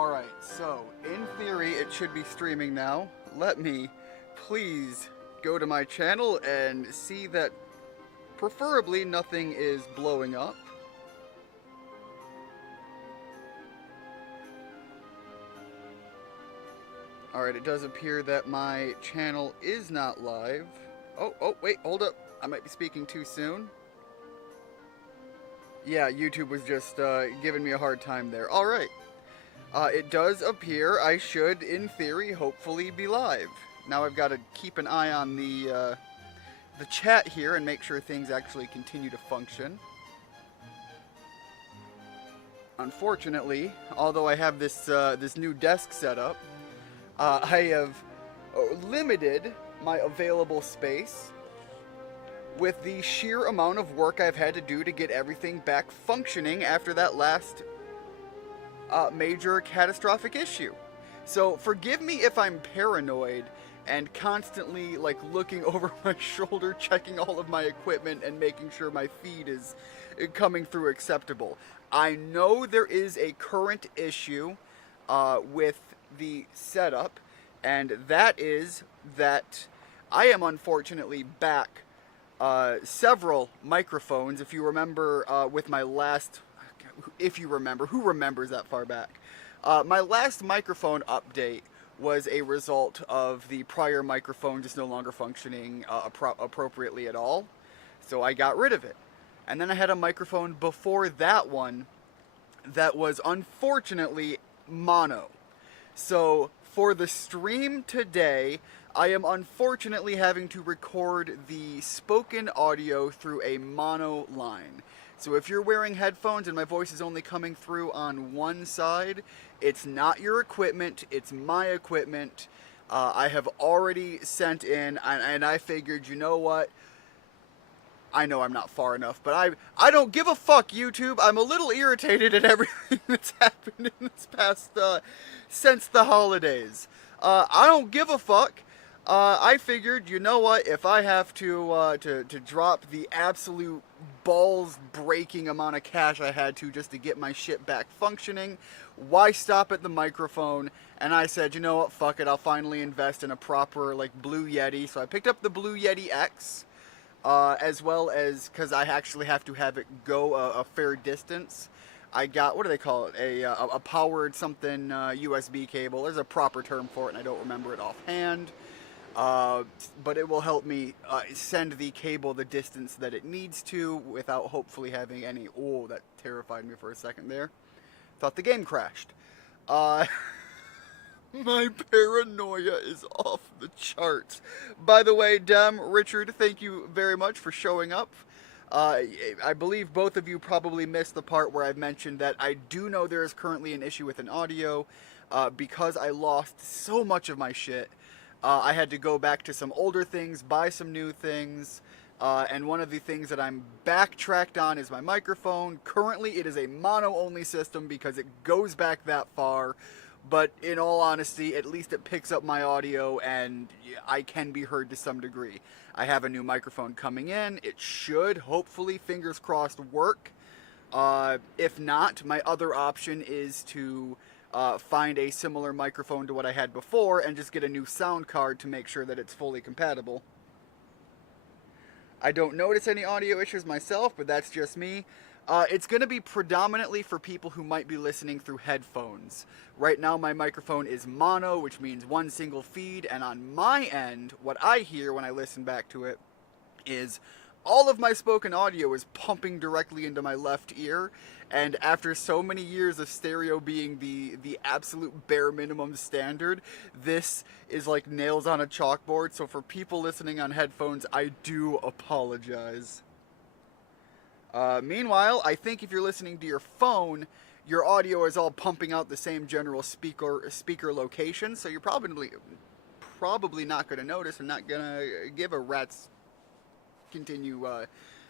Alright, so in theory it should be streaming now. Let me please go to my channel and see that preferably nothing is blowing up. Alright, it does appear that my channel is not live. Oh, wait, hold up. I might be speaking too soon. Yeah, YouTube was just giving me a hard time there. Alright. It does appear I should, in theory, hopefully be live. Now I've got to keep an eye on the chat here and make sure things actually continue to function. Unfortunately, although I have this this new desk set up, I have limited my available space with the sheer amount of work I've had to do to get everything back functioning after that last major catastrophic issue. So forgive me if I'm paranoid and constantly like looking over my shoulder, checking all of my equipment and making sure my feed is coming through acceptable. I know there is a current issue with the setup, and that is that I am unfortunately back several microphones. If you remember with my last, if you remember, who remembers that far back? My last microphone update was a result of the prior microphone just no longer functioning appropriately at all. So I got rid of it. And then I had a microphone before that one that was unfortunately mono. So for the stream today, I am unfortunately having to record the spoken audio through a mono line. So if you're wearing headphones and my voice is only coming through on one side, it's not your equipment, it's my equipment. I have already sent in, and I figured, you know what? I know I'm not far enough, but I don't give a fuck, YouTube. I'm a little irritated at everything that's happened in this past, since the holidays. I don't give a fuck. I figured, you know what, if I have to drop the absolute balls-breaking amount of cash I had to just to get my shit back functioning, why stop at the microphone? And I said, you know what, fuck it, I'll finally invest in a proper, like, Blue Yeti. So I picked up the Blue Yeti X, as well as, because I actually have to have it go a fair distance. I got, what do they call it, a powered something USB cable. There's a proper term for it, and I don't remember it offhand. But it will help me send the cable the distance that it needs to without hopefully having any... Oh, that terrified me for a second there. Thought the game crashed. My paranoia is off the charts. By the way, Dem, Richard, thank you very much for showing up. I believe both of you probably missed the part where I've mentioned that I do know there is currently an issue with an audio because I lost so much of my shit. I had to go back to some older things, buy some new things, and one of the things that I'm backtracked on is my microphone. Currently, it is a mono-only system because it goes back that far, but in all honesty, at least it picks up my audio and I can be heard to some degree. I have a new microphone coming in. It should, hopefully, fingers crossed, work. If not, my other option is to find a similar microphone to what I had before and just get a new sound card to make sure that it's fully compatible. I don't notice any audio issues myself, but that's just me. It's going to be predominantly for people who might be listening through headphones. Right now my microphone is mono, which means one single feed, and on my end, what I hear when I listen back to it is all of my spoken audio is pumping directly into my left ear, and after so many years of stereo being the absolute bare minimum standard, this is like nails on a chalkboard. So for people listening on headphones, I do apologize. Meanwhile, I think if you're listening to your phone, your audio is all pumping out the same general speaker location, so you're probably not going to notice and not going to give a rat's continue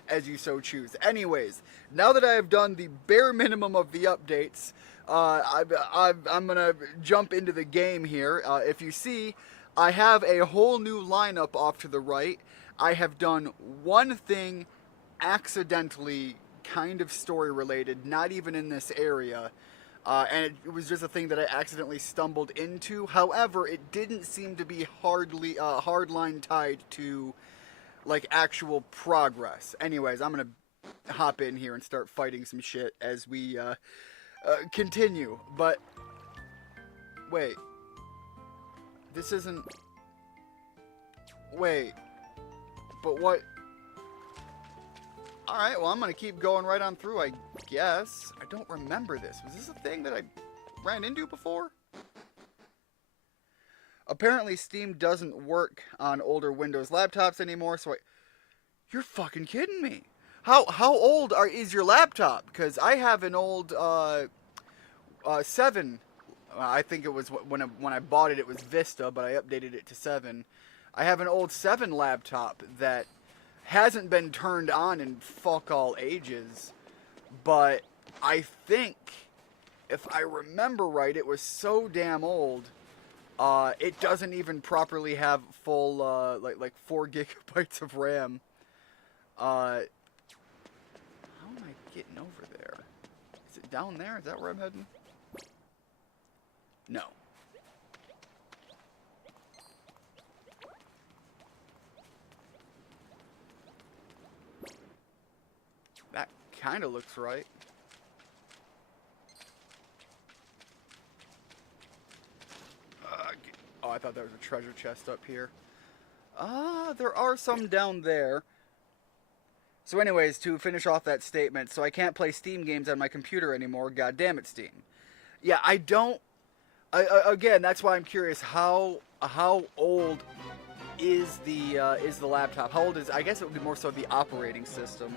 as you so choose. Anyways, now that I have done the bare minimum of the updates, I'm gonna jump into the game here. If you see, I have a whole new lineup off to the right. I have done one thing accidentally, kind of story related, not even in this area. And it was just a thing that I accidentally stumbled into. However, it didn't seem to be hardline tied to like actual progress. Anyways, I'm gonna hop in here and start fighting some shit as we continue. But wait, this isn't. Wait, but what? Alright, well, I'm going to keep going right on through, I guess. I don't remember this. Was this a thing that I ran into before? Apparently, Steam doesn't work on older Windows laptops anymore, so You're fucking kidding me. How old is your laptop? Because I have an old 7. I think it was when I bought it, it was Vista, but I updated it to 7. I have an old 7 laptop that hasn't been turned on in fuck all ages, but I think, if I remember right, it was so damn old, it doesn't even properly have full, like 4 gigabytes of RAM. How am I getting over there? Is it down there? Is that where I'm heading? No. That kind of looks right. Oh, I thought there was a treasure chest up here. There are some down there. So anyways, to finish off that statement, so I can't play Steam games on my computer anymore. God damn it, Steam. Yeah, I don't... again, that's why I'm curious. How old is the laptop? How old is... I guess it would be more so the operating system.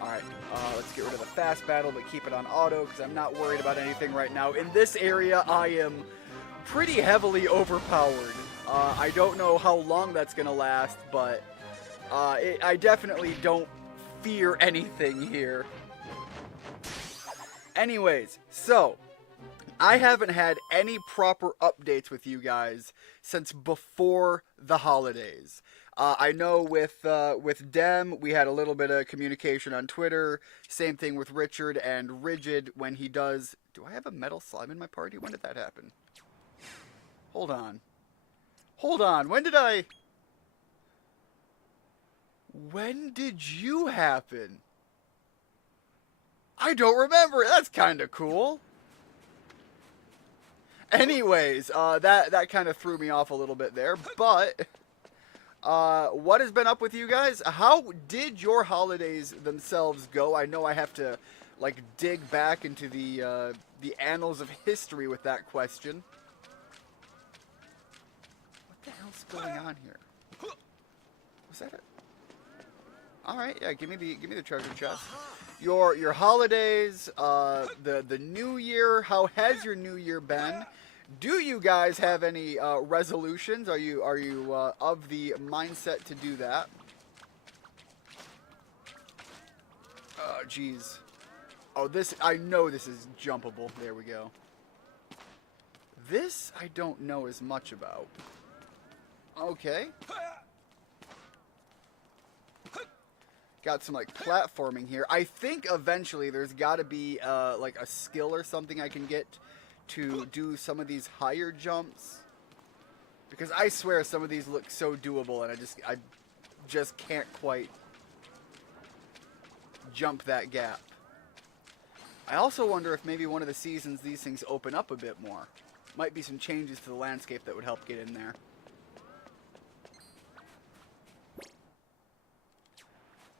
Alright, let's get rid of the fast battle, but keep it on auto, because I'm not worried about anything right now. In this area, I am pretty heavily overpowered. I don't know how long that's going to last, but I definitely don't fear anything here. Anyways, so, I haven't had any proper updates with you guys since before the holidays. I know with Dem, we had a little bit of communication on Twitter. Same thing with Richard and Rigid when he does... Do I have a metal slime in my party? When did that happen? Hold on. Hold on. When did you happen? I don't remember. That's kind of cool. Anyways, that kind of threw me off a little bit there, but... what has been up with you guys? How did your holidays themselves go? I know I have to, like, dig back into the annals of history with that question. What the hell's going on here? Was that it? All right, yeah. Give me the treasure chest. Your holidays, the New Year. How has your New Year been? Do you guys have any resolutions? Are you of the mindset to do that? Oh, jeez. Oh, this, I know this is jumpable. There we go. This I don't know as much about. Okay. Got some, like, platforming here. I think eventually there's got to be, like, a skill or something I can get to do some of these higher jumps, because I swear some of these look so doable, and I just can't quite jump that gap. I also wonder if maybe one of the seasons these things open up a bit more. Might be some changes to the landscape that would help get in there.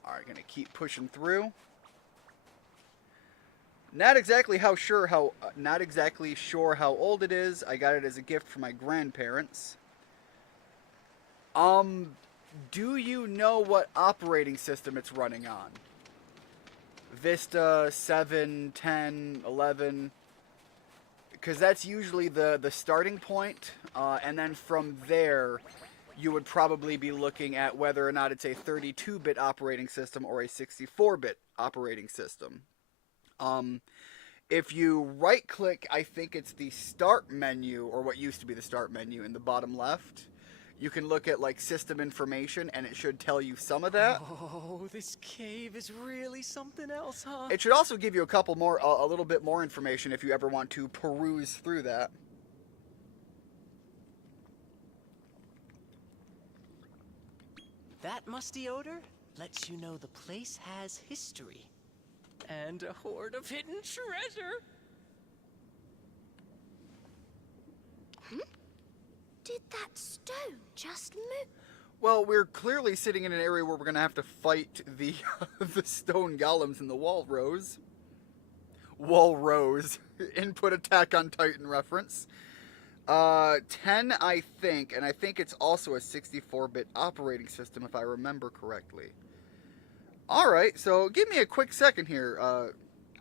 Alright, gonna keep pushing through. Not exactly sure how old it is. I got it as a gift from my grandparents. Do you know what operating system it's running on? Vista, 7, 10, 11. Because that's usually the starting point. And then from there, you would probably be looking at whether or not it's a 32-bit operating system or a 64-bit operating system. If you right-click, I think it's the start menu, or what used to be the start menu in the bottom left, you can look at like system information and it should tell you some of that. Oh, this cave is really something else, huh? It should also give you a little bit more information if you ever want to peruse through that. That musty odor lets you know the place has history. And a hoard of hidden treasure. Did that stone just move? Well, we're clearly sitting in an area where we're going to have to fight the the stone golems in the wall rows. Wall rows. Input Attack on Titan reference. 10, I think, and I think it's also a 64-bit operating system, if I remember correctly. Alright, so give me a quick second here.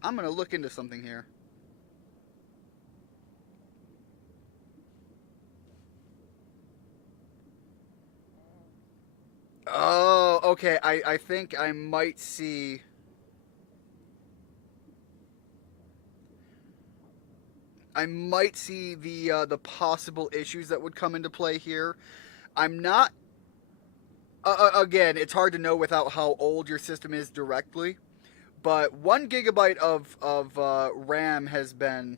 I'm going to look into something here. Oh, okay, I think I might see... the possible issues that would come into play here. I'm not... again, it's hard to know without how old your system is directly. But 1 gigabyte of RAM has been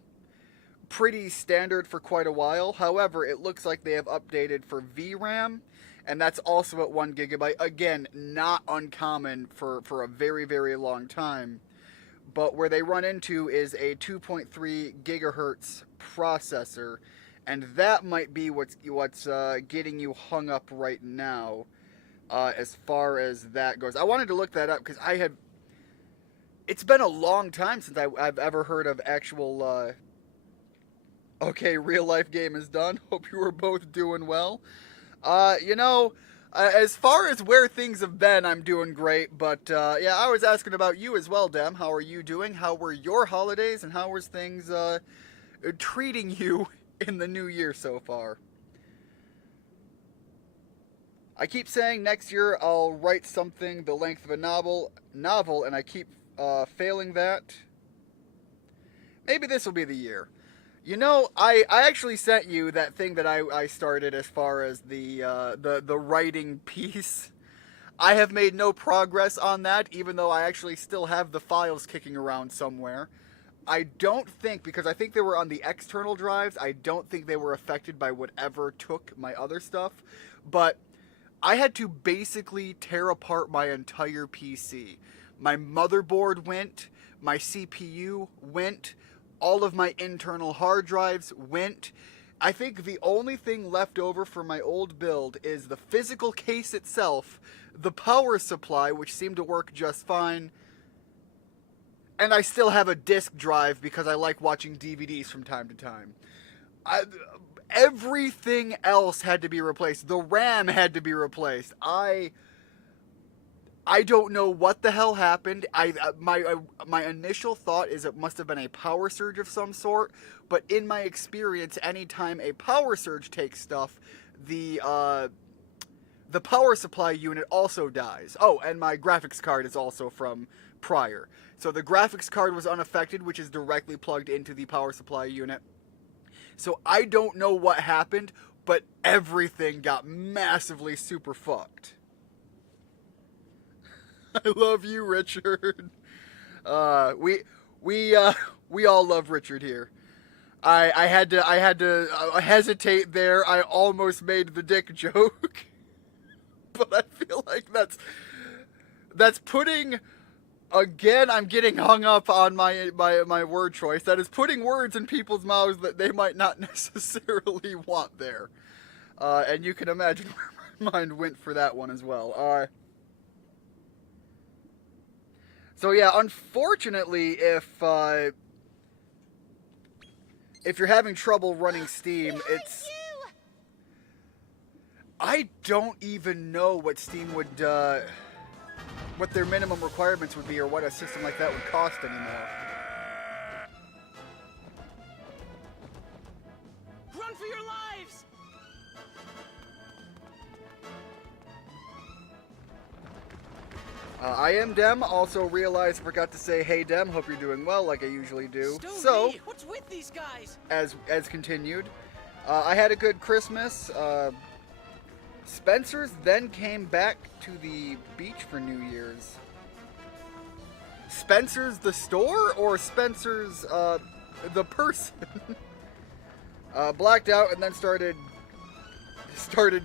pretty standard for quite a while. However, it looks like they have updated for VRAM. And that's also at 1 gigabyte. Again, not uncommon for a very, very long time. But where they run into is a 2.3 gigahertz processor, and that might be what's getting you hung up right now, as far as that goes. I wanted to look that up because it's been a long time since I've ever heard of actual. Okay, real life game is done. Hope you were both doing well. As far as where things have been, I'm doing great, but yeah, I was asking about you as well, Dem. How are you doing? How were your holidays, and how was things treating you in the new year so far? I keep saying next year I'll write something the length of a novel, and I keep failing that. Maybe this will be the year. You know, I actually sent you that thing that I started as far as the writing piece. I have made no progress on that, even though I actually still have the files kicking around somewhere. I don't think, because I think they were on the external drives, I don't think they were affected by whatever took my other stuff. But I had to basically tear apart my entire PC. My motherboard went, my CPU went, all of my internal hard drives went. I think the only thing left over for my old build is the physical case itself, the power supply, which seemed to work just fine, and I still have a disk drive because I like watching DVDs from time to time. Everything else had to be replaced. The RAM had to be replaced. I don't know what the hell happened. My initial thought is it must have been a power surge of some sort, but in my experience, anytime a power surge takes stuff, the power supply unit also dies. Oh, and my graphics card is also from prior. So the graphics card was unaffected, which is directly plugged into the power supply unit. So I don't know what happened, but everything got massively super fucked. I love you, Richard. We all love Richard here. I had to hesitate there. I almost made the dick joke, but I feel like that's putting. Again, I'm getting hung up on my word choice. That is putting words in people's mouths that they might not necessarily want there. And you can imagine where my mind went for that one as well. So yeah, unfortunately, if you're having trouble running Steam, I don't even know what Steam would, what their minimum requirements would be, or what a system like that would cost anymore. Run for your lives! I am Dem. Also realized I forgot to say, hey Dem, hope you're doing well, like I usually do. So, what's with these guys? As continued, I had a good Christmas. Spencer's then came back to the beach for New Year's. Spencer's the store or Spencer's the person? Blacked out and then started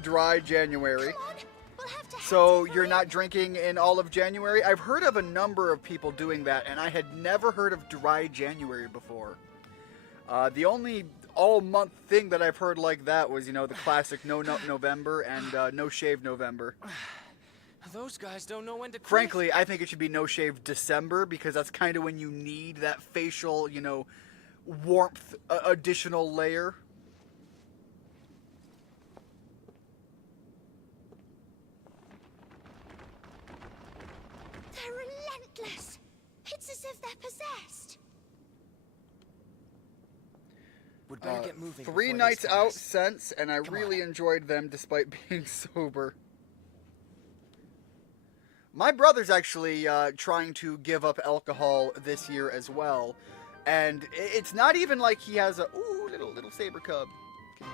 dry January. Come on, we'll have to head So to you're the not drinking in all of January? I've heard of a number of people doing that, and I had never heard of dry January before. The only all-month thing that I've heard like that was, the classic No Nut November and No Shave November. Those guys don't know when to quit. Frankly, I think it should be No Shave December, because that's kind of when you need that facial, warmth additional layer. They're relentless. It's as if they're possessed. Would better get moving. 3 before nights they out start. since, and I really enjoyed them despite being sober. My brother's actually trying to give up alcohol this year as well, and it's not even like he has a little saber cub.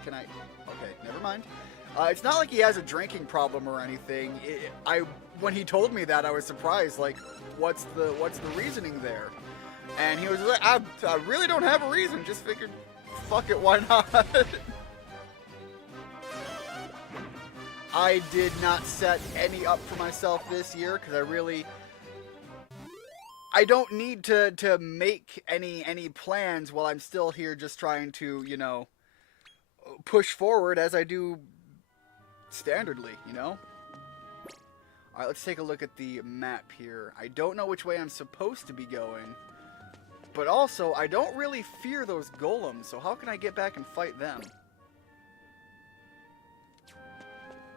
Can I? Okay, never mind. It's not like he has a drinking problem or anything. When he told me that, I was surprised. Like, what's the reasoning there? And he was like, I really don't have a reason. Just figured, fuck it, why not? I did not set any up for myself this year because I don't need to make any plans while I'm still here just trying to, push forward as I do standardly, Alright, let's take a look at the map here. I don't know which way I'm supposed to be going, but also I don't really fear those golems, so how can I get back and fight them?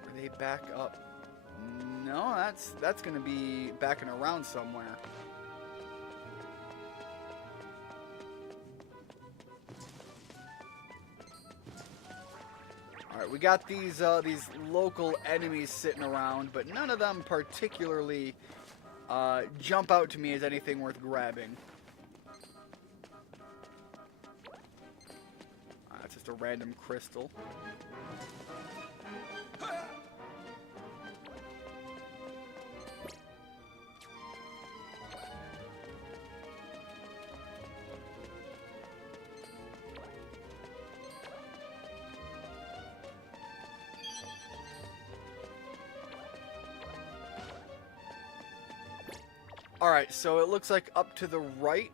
Are they back up? No, that's gonna be backing around somewhere. Alright, we got these local enemies sitting around, but none of them particularly jump out to me as anything worth grabbing. That's just a random crystal. Alright, so it looks like up to the right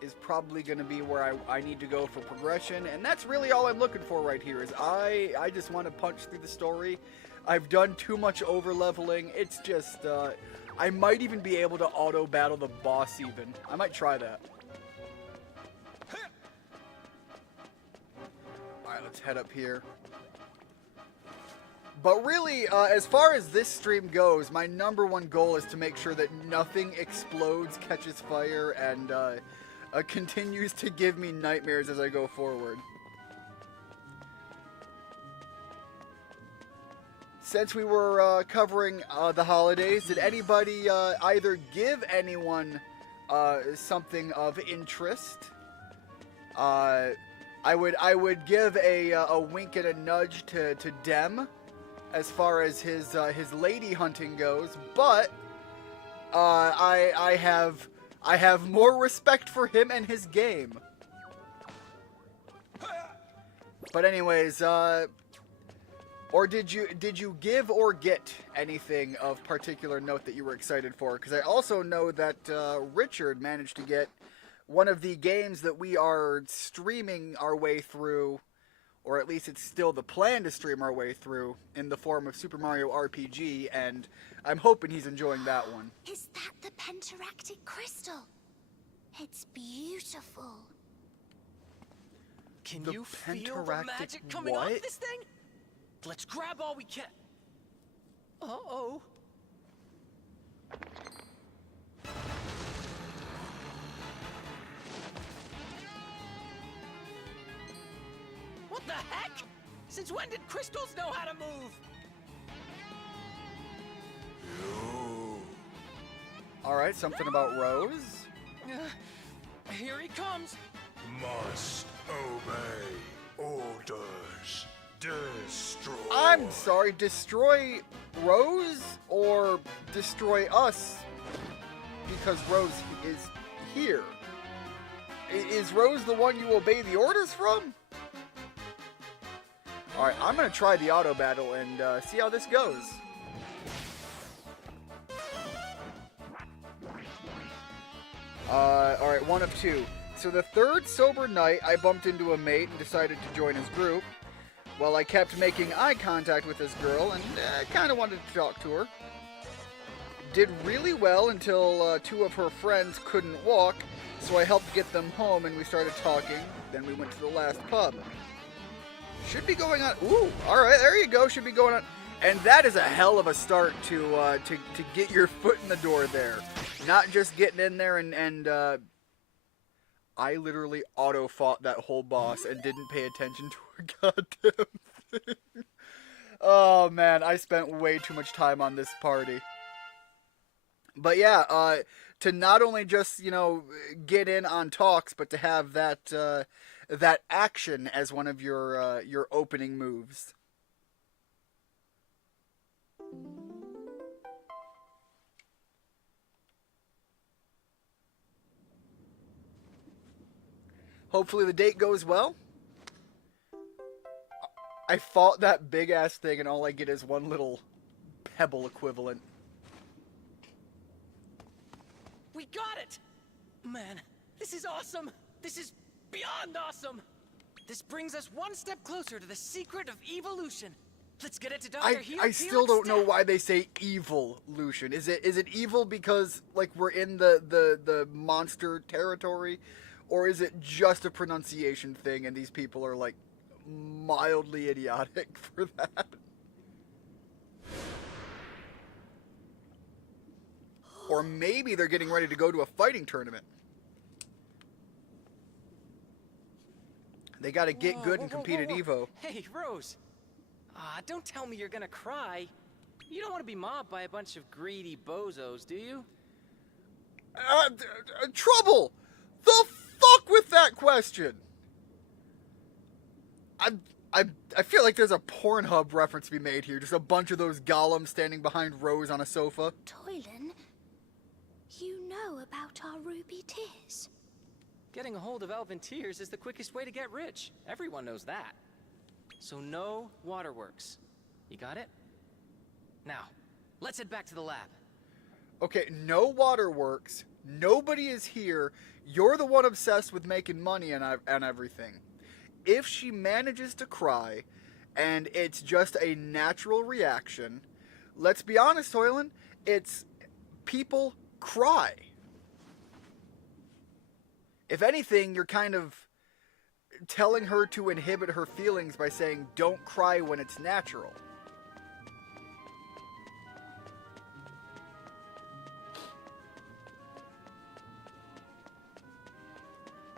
is probably going to be where I need to go for progression, and that's really all I'm looking for right here, is I just want to punch through the story. I've done too much over-leveling. It's just, I might even be able to auto-battle the boss even. I might try that. Alright, let's head up here. But really, as far as this stream goes, my #1 goal is to make sure that nothing explodes, catches fire, and continues to give me nightmares as I go forward. Since we were covering the holidays, did anybody either give anyone something of interest? I would give a wink and a nudge to Dem as far as his lady hunting goes, but I have more respect for him and his game. But anyways, or did you give or get anything of particular note that you were excited for? Because I also know that Richard managed to get one of the games that we are streaming our way through, or at least it's still the plan to stream our way through, in the form of Super Mario RPG, and I'm hoping he's enjoying that one. Is that the pentaractic crystal? It's beautiful. Can The you feel the pentaractic magic coming what? off this thing? Let's grab all we can. Uh-oh. What the heck? Since when did crystals know how to move? Alright, something about Rose. Here he comes. Must obey orders. Destroy. I'm sorry, destroy Rose or destroy us because Rose is here? Is Rose the one you obey the orders from? Alright, I'm going to try the auto battle and see how this goes. Alright, one of two. So the third sober night, I bumped into a mate and decided to join his group. Well, I kept making eye contact with this girl and kind of wanted to talk to her. Did really well until two of her friends couldn't walk, so I helped get them home and we started talking. Then we went to the last pub. Should be going on. Ooh, all right, there you go. Should be going on. And that is a hell of a start to get your foot in the door there. Not just getting in there and I literally auto-fought that whole boss and didn't pay attention to a goddamn thing. Oh, man, I spent way too much time on this party. But yeah, to not only just, you know, get in on talks, but to have that that action as one of your opening moves. Hopefully the date goes well. I fought that big ass thing and all I get is one little pebble equivalent. We got it! Man, this is awesome! This is beyond awesome! This brings us one step closer to the secret of evolution. Let's get it to Dr. I still don't know why they say evil-lution. Is it evil because like we're in the monster territory? Or is it just a pronunciation thing and these people are like mildly idiotic for that? Or maybe they're getting ready to go to a fighting tournament. They gotta get good and compete at Evo. Hey, Rose. Don't tell me you're gonna cry. You don't want to be mobbed by a bunch of greedy bozos, do you? Trouble! The fuck with that question! I feel like there's a Pornhub reference to be made here. Just a bunch of those golems standing behind Rose on a sofa. Toylan, you know about our ruby tears. Getting a hold of elven tears is the quickest way to get rich. Everyone knows that. So no waterworks. You got it? Now, let's head back to the lab. Okay, no waterworks. Nobody is here. You're the one obsessed with making money and everything. If she manages to cry, and it's just a natural reaction, let's be honest, Toylan, it's people cry. If anything, you're kind of telling her to inhibit her feelings by saying, don't cry when it's natural.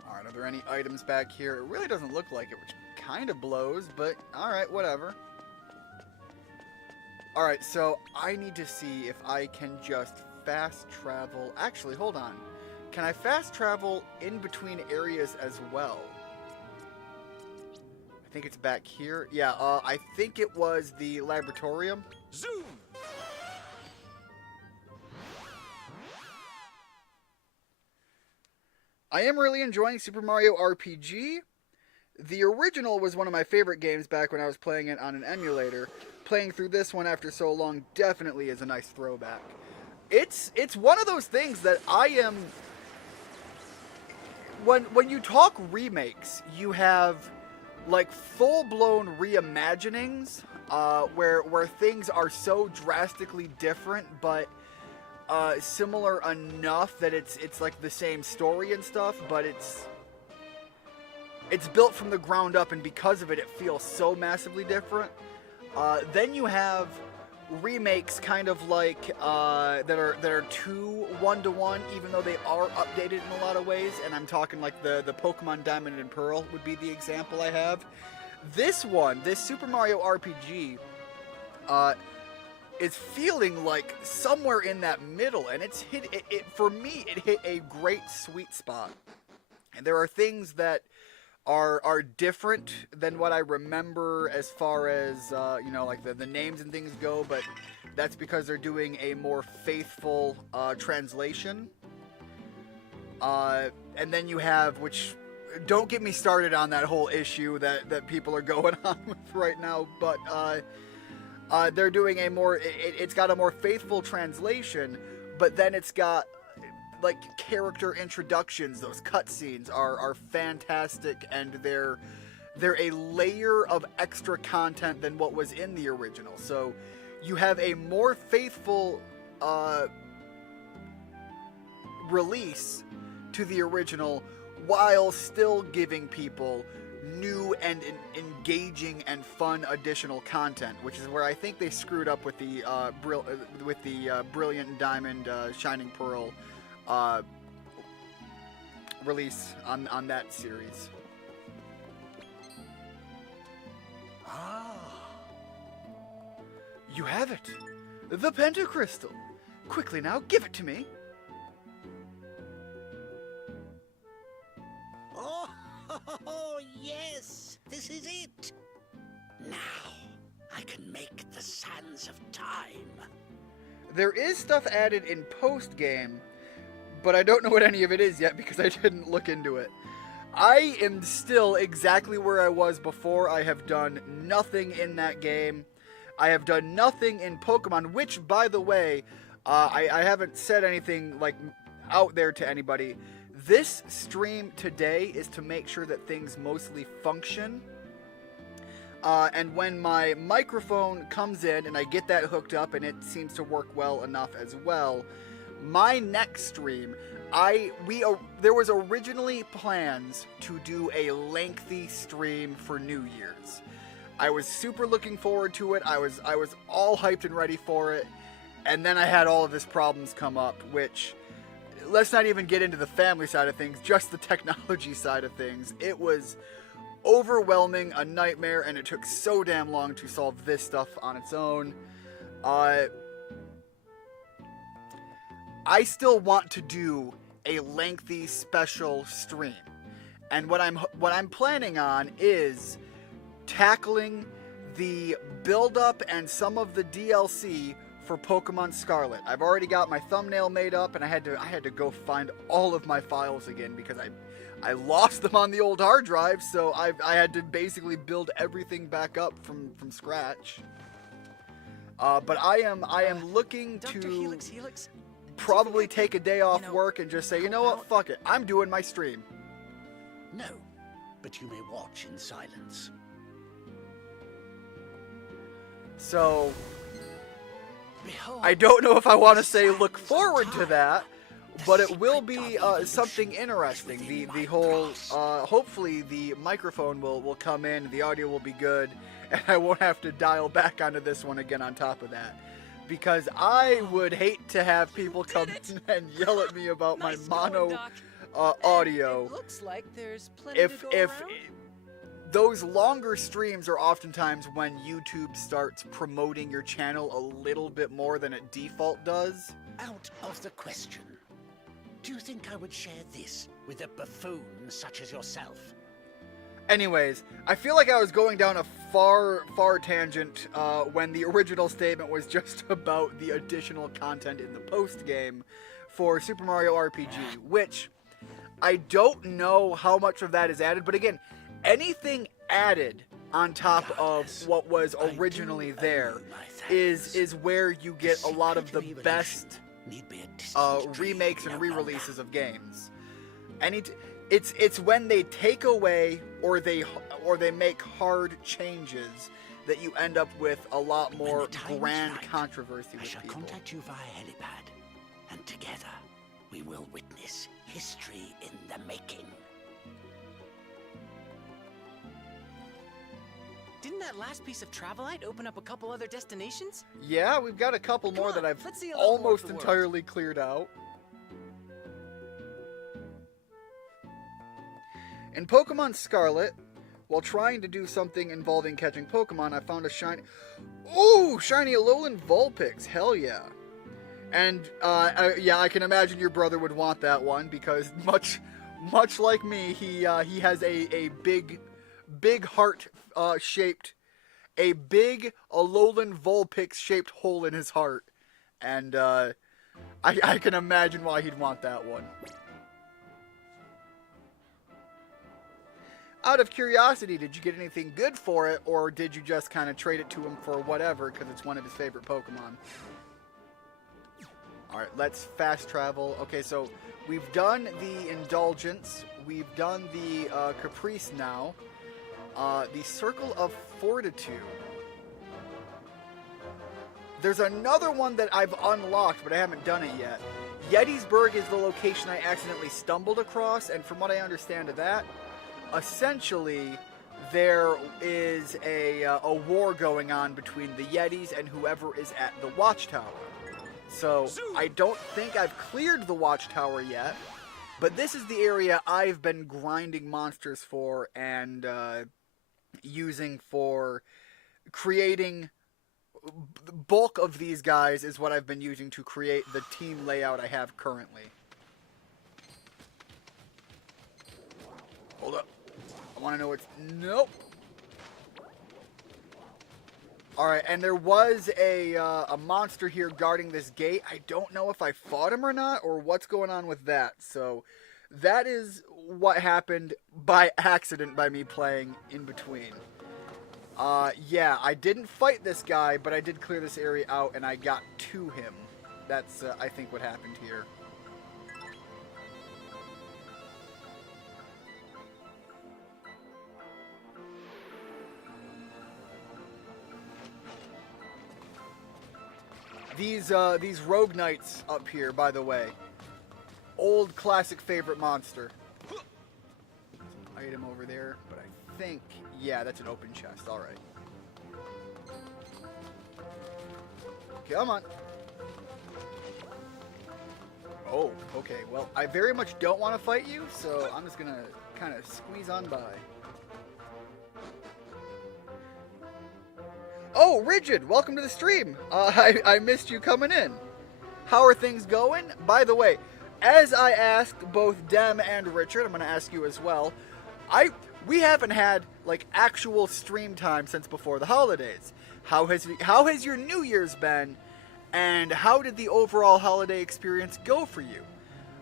Alright, are there any items back here? It really doesn't look like it, which kind of blows, but alright, whatever. Alright, so I need to see if I can just fast travel. Actually, hold on. Can I fast travel in between areas as well? I think it's back here. Yeah, I think it was the laboratorium. Zoom. I am really enjoying Super Mario RPG. The original was one of my favorite games back when I was playing it on an emulator. Playing through this one after so long definitely is a nice throwback. It's one of those things that I am... When you talk remakes, you have like full-blown reimaginings where things are so drastically different but similar enough that it's like the same story and stuff, but it's built from the ground up, and because of it, it feels so massively different. Then you have remakes kind of like that are too one-to-one, even though they are updated in a lot of ways, and I'm talking like the Pokemon Diamond and Pearl would be the example I have. This one, this Super Mario RPG, is feeling like somewhere in that middle, and it's hit for me, it hit a great sweet spot. And there are things that are different than what I remember as far as like the names and things go, but that's because they're doing a more faithful translation. And then you have, which, don't get me started on that whole issue that people are going on with right now, but they're doing a more, it's got a more faithful translation, but then it's got like character introductions. Those cutscenes are fantastic, and they're a layer of extra content than what was in the original. So you have a more faithful release to the original while still giving people new and engaging and fun additional content, which is where I think they screwed up with the Brilliant Diamond Shining Pearl release on that series. You have it! The Pentacrystal! Quickly now, give it to me! Oh, yes! This is it! Now, I can make the sands of time. There is stuff added in post-game, but I don't know what any of it is yet because I didn't look into it. I am still exactly where I was before. I have done nothing in that game. I have done nothing in Pokemon, which, by the way, I haven't said anything like out there to anybody. This stream today is to make sure that things mostly function. And when my microphone comes in and I get that hooked up and it seems to work well enough as well, my next stream, there was originally plans to do a lengthy stream for New Year's. I was super looking forward to it. I was all hyped and ready for it. And then I had all of his problems come up, which, let's not even get into the family side of things, just the technology side of things. It was overwhelming, a nightmare, and it took so damn long to solve this stuff on its own. I still want to do a lengthy special stream. And what I'm planning on is tackling the build-up and some of the DLC for Pokemon Scarlet. I've already got my thumbnail made up, and I had to go find all of my files again because I lost them on the old hard drive, so I had to basically build everything back up from scratch. But I am looking Dr. to Helix, probably take a day off work and just say, you know what, fuck it, I'm doing my stream. No, but you may watch in silence. So Behold, I don't know if I want to say look forward to that, but it will be something interesting. The whole, hopefully the microphone will come in, the audio will be good, and I won't have to dial back onto this one again on top of that. Because I would hate to have people come in and yell at me about my Nice mono going, Doc. audio. It looks like there's plenty If to go if around. those longer streams are oftentimes when YouTube starts promoting your channel a little bit more than it default does. Out of the question. Do you think I would share this with a buffoon such as yourself? Anyways, I feel like I was going down a far tangent when the original statement was just about the additional content in the post-game for Super Mario RPG, which I don't know how much of that is added, but again, anything added on top of what was originally there is where you get a lot of the best remakes and re-releases of games. It's when they take away or they make hard changes that you end up with a lot more grand controversy I with shall people. contact you via helipad, and together we will witness history in the making. Didn't that last piece of Travelite open up a couple other destinations? Yeah, we've got a couple more on, that I've let's see a little more of almost the world. entirely cleared out. In Pokemon Scarlet, while trying to do something involving catching Pokemon, I found a shiny... Ooh! Shiny Alolan Vulpix! Hell yeah. And, yeah, I can imagine your brother would want that one, because much much like me, he has a big heart shaped, a big Alolan Vulpix shaped hole in his heart, and I can imagine why he'd want that one. Out of curiosity, did you get anything good for it, or did you just kind of trade it to him for whatever because it's one of his favorite Pokemon? Alright, let's fast travel. Okay, so we've done the Indulgence. We've done the Caprice now. The Circle of Fortitude. There's another one that I've unlocked, but I haven't done it yet. Gettysburg is the location I accidentally stumbled across, and from what I understand of that, essentially there is a war going on between the Yetis and whoever is at the Watchtower. So I don't think I've cleared the Watchtower yet, but this is the area I've been grinding monsters for and using for creating. The bulk of these guys is what I've been using to create the team layout I have currently. Hold up. I want to know what's... Nope. Alright, and there was a monster here guarding this gate. I don't know if I fought him or not, or what's going on with that. So, that is what happened by accident by me playing in between. Yeah, I didn't fight this guy, but I did clear this area out, and I got to him. That's, I think, what happened here. These Rogue Knights up here, by the way. Old classic favorite monster. Item over there, but I think, yeah, that's an open chest. All right. Come on. Oh, okay. Well, I very much don't want to fight you, so I'm just gonna kind of squeeze on by. Oh, Rigid, welcome to the stream. I missed you coming in. How are things going? By the way, as I asked both Dem and Richard, I'm going to ask you as well. We haven't had like actual stream time since before the holidays. How has your New Year's been, and how did the overall holiday experience go for you?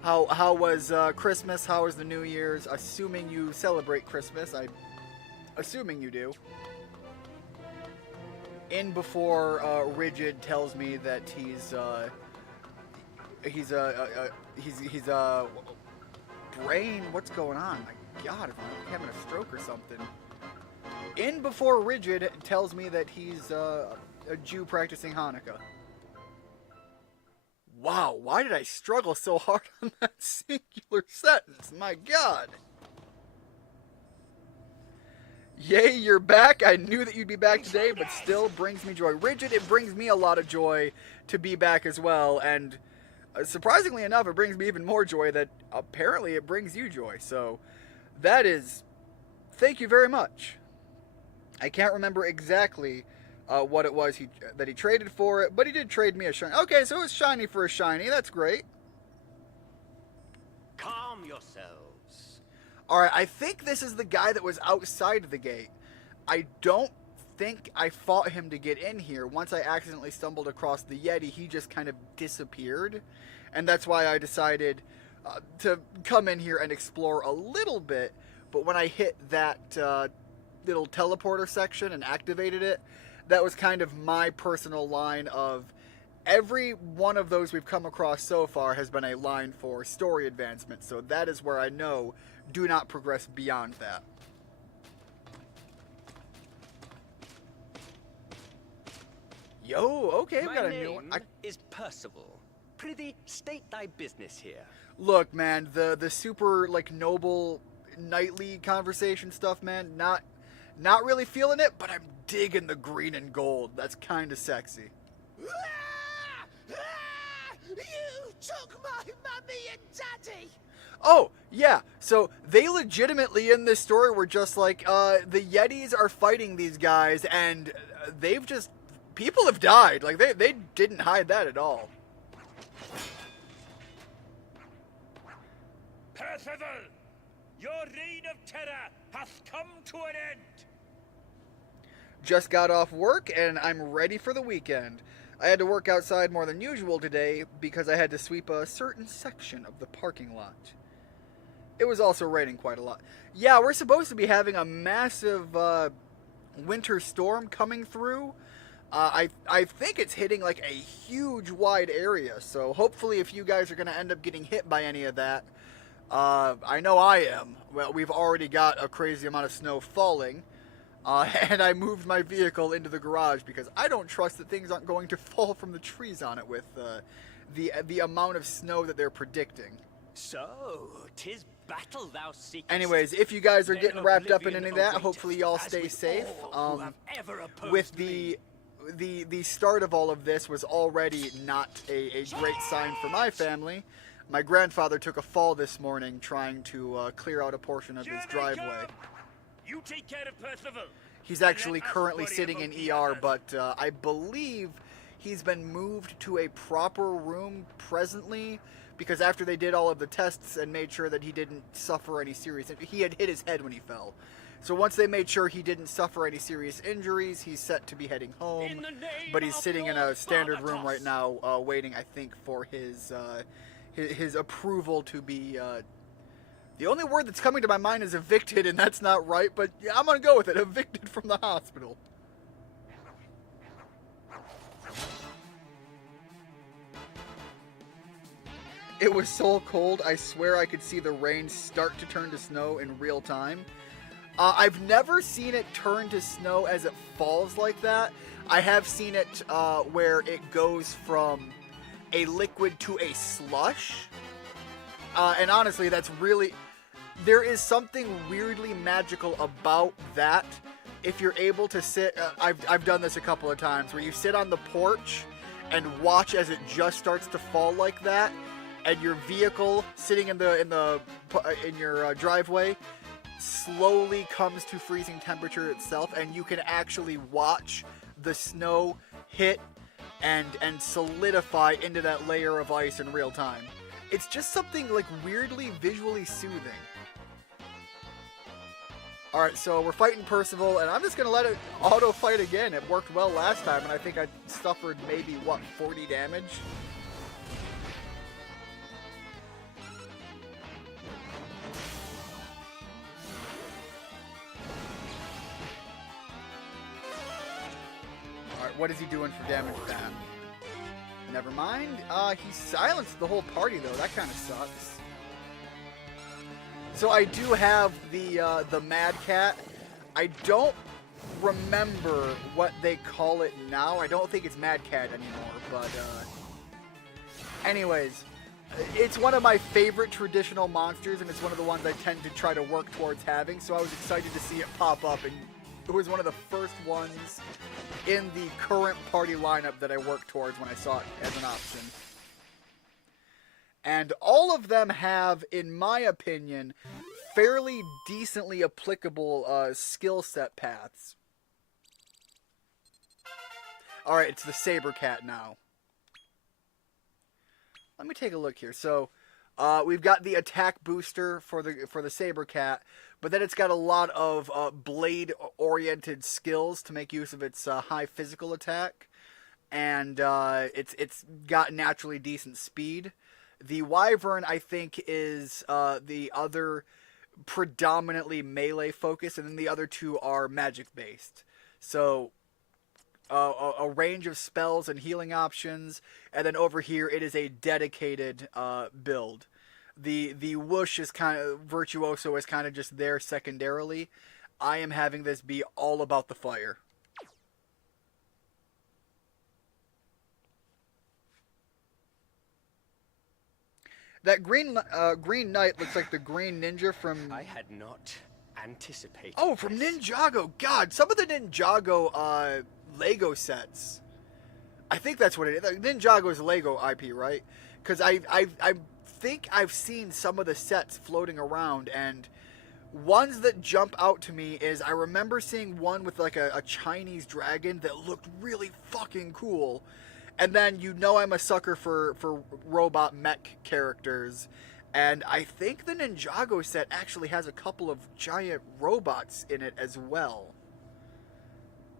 How was Christmas? How was the New Year's? Assuming you celebrate Christmas, assuming you do. In before Rigid tells me that he's brain. What's going on? My God, if I'm having a stroke or something. In before Rigid tells me that he's a Jew practicing Hanukkah. Wow, why did I struggle so hard on that singular sentence? My God. Yay, you're back. I knew that you'd be back today, but still brings me joy. Rigid, it brings me a lot of joy to be back as well, and surprisingly enough, it brings me even more joy that apparently it brings you joy. So, that is... Thank you very much. I can't remember exactly what it was that he traded for it, but he did trade me a shiny. Okay, so it's shiny for a shiny. That's great. Calm yourselves. Alright, I think this is the guy that was outside the gate. I don't think I fought him to get in here. Once I accidentally stumbled across the Yeti, he just kind of disappeared. And that's why I decided to come in here and explore a little bit. But when I hit that little teleporter section and activated it, that was kind of my personal line of... Every one of those we've come across so far has been a line for story advancement, so that is where I know do not progress beyond that. Yo, okay, I've got a new one. My name is Percival. Prithee, state thy business here. Look, man, the super, like, noble, knightly conversation stuff, man, not really feeling it, but I'm digging the green and gold. That's kind of sexy. You took my mummy and daddy! Oh, yeah, so they legitimately in this story were just like, the Yetis are fighting these guys, and they've just... People have died. Like, they didn't hide that at all. Percival, Your reign of terror hath come to an end. Just got off work and I'm ready for the weekend. I had to work outside more than usual today because I had to sweep a certain section of the parking lot. It was also raining quite a lot. Yeah, we're supposed to be having a massive winter storm coming through. I think it's hitting like a huge wide area, so hopefully if you guys are going to end up getting hit by any of that, I know I am. Well, we've already got a crazy amount of snow falling. And I moved my vehicle into the garage because I don't trust that things aren't going to fall from the trees on it with the amount of snow that they're predicting. So, 'tis battle thou seekest. Anyways, if you guys are Then getting wrapped up in oblivion any of that, awaiteth, hopefully y'all as stay with safe. all who have ever opposed With me. the start of all of this was already not a great sign for my family. My grandfather took a fall this morning trying to clear out a portion of his driveway. You take care of Percival. He's actually And let us currently worry sitting about in the ER, others. but I believe he's been moved to a proper room presently because after they did all of the tests and made sure that he didn't suffer any serious... He had hit his head when he fell. So once they made sure he didn't suffer any serious injuries, he's set to be heading In home. the name But he's of sitting in Lord a standard room Barbatos. right now, waiting, I think, for his approval to be... The only word that's coming to my mind is evicted, and that's not right, but yeah, I'm gonna go with it. Evicted from the hospital. It was so cold, I swear I could see the rain start to turn to snow in real time. I've never seen it turn to snow as it falls like that. I have seen it where it goes from a liquid to a slush. And honestly, that's really... There is something weirdly magical about that. If you're able to sit... I've done this a couple of times, where you sit on the porch and watch as it just starts to fall like that, and your vehicle sitting in your driveway slowly comes to freezing temperature itself, and you can actually watch the snow hit and solidify into that layer of ice in real time. It's just something like weirdly visually soothing. Alright, so we're fighting Percival, and I'm just going to let it auto-fight again. It worked well last time, and I think I suffered maybe, what, 40 damage? Alright, what is he doing for damage with that? Never mind. He silenced the whole party, though. That kind of sucks. So I do have the Mad Cat. I don't remember what they call it now. I don't think it's Mad Cat anymore, but anyways, it's one of my favorite traditional monsters, and it's one of the ones I tend to try to work towards having, so I was excited to see it pop up, and it was one of the first ones in the current party lineup that I worked towards when I saw it as an option. And all of them have, in my opinion, fairly decently applicable skill set paths. Alright, it's the Saber Cat now. Let me take a look here. So, we've got the attack booster for the Saber Cat, but then it's got a lot of blade-oriented skills to make use of its high physical attack, and it's got naturally decent speed. The Wyvern, I think, is the other predominantly melee focus, and then the other two are magic-based. So, a range of spells and healing options, and then over here it is a dedicated build. The Whoosh is kind of... Virtuoso is kind of just there secondarily. I am having this be all about the fire. That green knight looks like the green ninja from... I had not anticipated. Oh, from this. Ninjago. God, some of the Ninjago Lego sets. I think that's what it is. Ninjago is Lego IP, right? Because I think I've seen some of the sets floating around, and ones that jump out to me is I remember seeing one with like a Chinese dragon that looked really fucking cool. And then you know I'm a sucker for robot mech characters. And I think the Ninjago set actually has a couple of giant robots in it as well.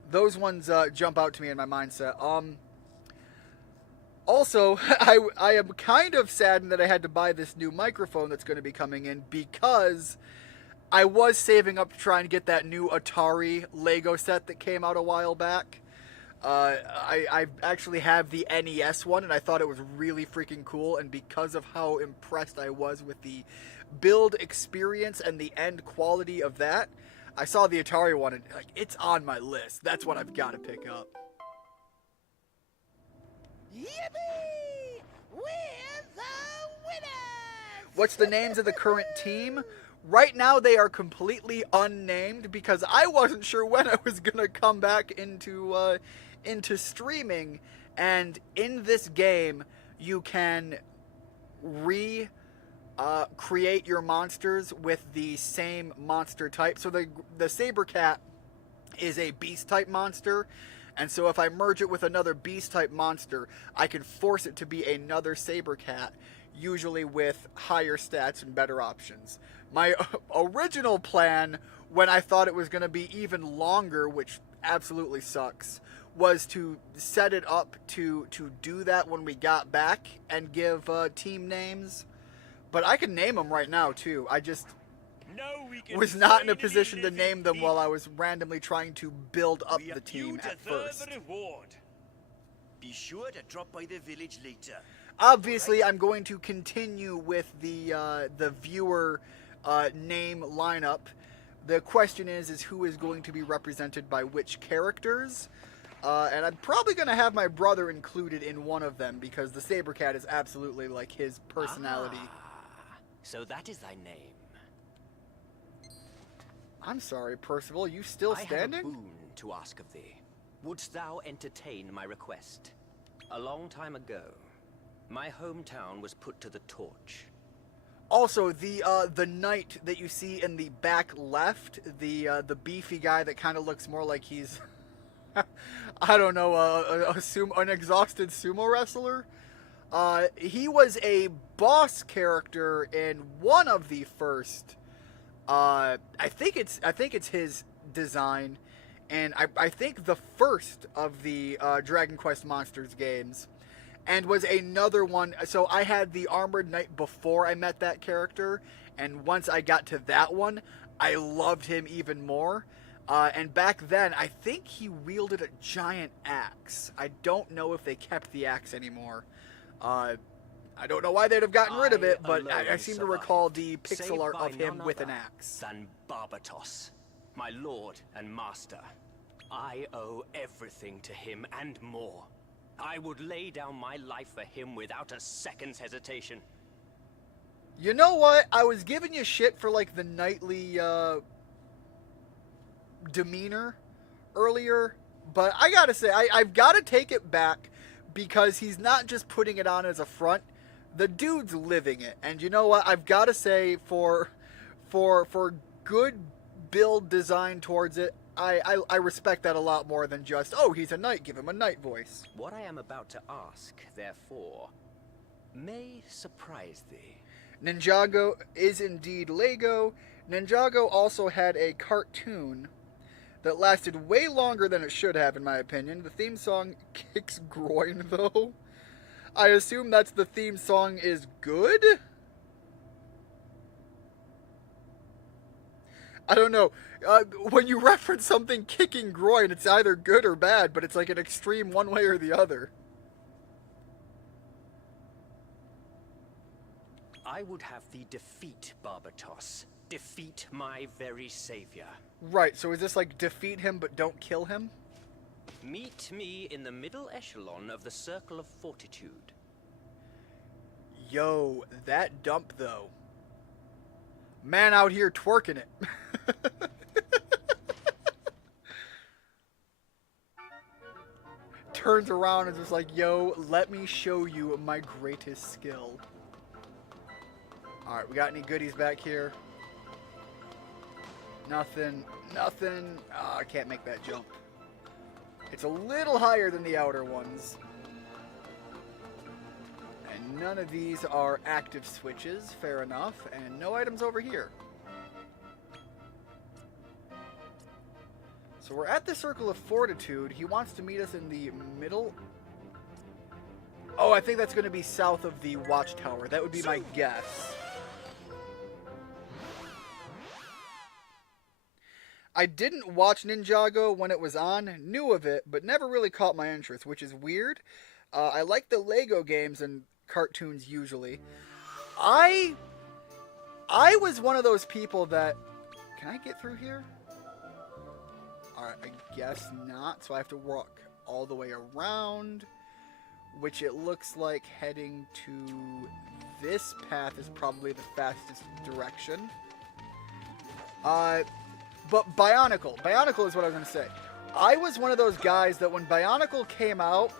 Those ones jump out to me in my mindset. Also, I am kind of saddened that I had to buy this new microphone that's going to be coming in, because I was saving up to try and get that new Atari Lego set that came out a while back. I actually have the NES one, and I thought it was really freaking cool, and because of how impressed I was with the build experience and the end quality of that, I saw the Atari one, and like, it's on my list. That's what I've got to pick up. Yippee! We're the winners! What's the names of the current team? Right now they are completely unnamed because I wasn't sure when I was going to come back into streaming. And in this game, you can create your monsters with the same monster type. So the Saber Cat is a beast type monster. And so if I merge it with another beast type monster, I can force it to be another Saber Cat, usually with higher stats and better options. My original plan, when I thought it was going to be even longer, which absolutely sucks, was to set it up to do that when we got back and give team names. But I can name them right now, too. I just was not in a position to name them while I was randomly trying to build up the team at first. Be sure to drop by the village later. Obviously, I'm going to continue with the viewer name lineup. The question is who is going to be represented by which characters? And I'm probably going to have my brother included in one of them, because the Saber Cat is absolutely like his personality. So that is thy name. I'm sorry, Percival, you still standing? I have a boon to ask of thee. Wouldst thou entertain my request? A long time ago, my hometown was put to the torch. Also, the knight that you see in the back left, the beefy guy that kind of looks more like he's, I don't know, an exhausted sumo wrestler. He was a boss character in one of the first. I think it's his design, and I think the first of the Dragon Quest Monsters games. And was another one, so I had the Armored Knight before I met that character, and once I got to that one, I loved him even more. And back then, I think he wielded a giant axe. I don't know if they kept the axe anymore. I don't know why they'd have gotten rid of it, but I seem to recall the pixel art of him with an axe. Than Barbatos, my lord and master. I owe everything to him and more. I would lay down my life for him without a second's hesitation. You know what? I was giving you shit for like the knightly demeanor earlier, but I gotta say, I've gotta take it back, because he's not just putting it on as a front. The dude's living it. And you know what? I've gotta say, for good build design towards it, I respect that a lot more than just, oh, he's a knight, give him a knight voice. What I am about to ask, therefore, may surprise thee. Ninjago is indeed Lego. Ninjago also had a cartoon that lasted way longer than it should have, in my opinion. The theme song kicks groin, though. I assume that's the theme song is good? I don't know. When you reference something kicking groin, it's either good or bad, but it's like an extreme one way or the other. I would have thee defeat Barbatos. Defeat my very savior. Right, so is this like defeat him but don't kill him? Meet me in the middle echelon of the Circle of Fortitude. Yo, that dump though. Man out here twerking it. Turns around and is just like, yo, let me show you my greatest skill. Alright, we got any goodies back here? Nothing. Nothing. Oh, I can't make that jump. It's a little higher than the outer ones. And none of these are active switches, fair enough, and no items over here. So we're at the Circle of Fortitude. He wants to meet us in the middle. Oh, I think that's going to be south of the Watchtower. That would be my guess. I didn't watch Ninjago when it was on, knew of it, but never really caught my interest, which is weird. I like the Lego games and cartoons usually. I was one of those people that... Can I get through here? Alright, I guess not, so I have to walk all the way around, which it looks like heading to this path is probably the fastest direction. But Bionicle is what I was going to say. I was one of those guys that when Bionicle came out,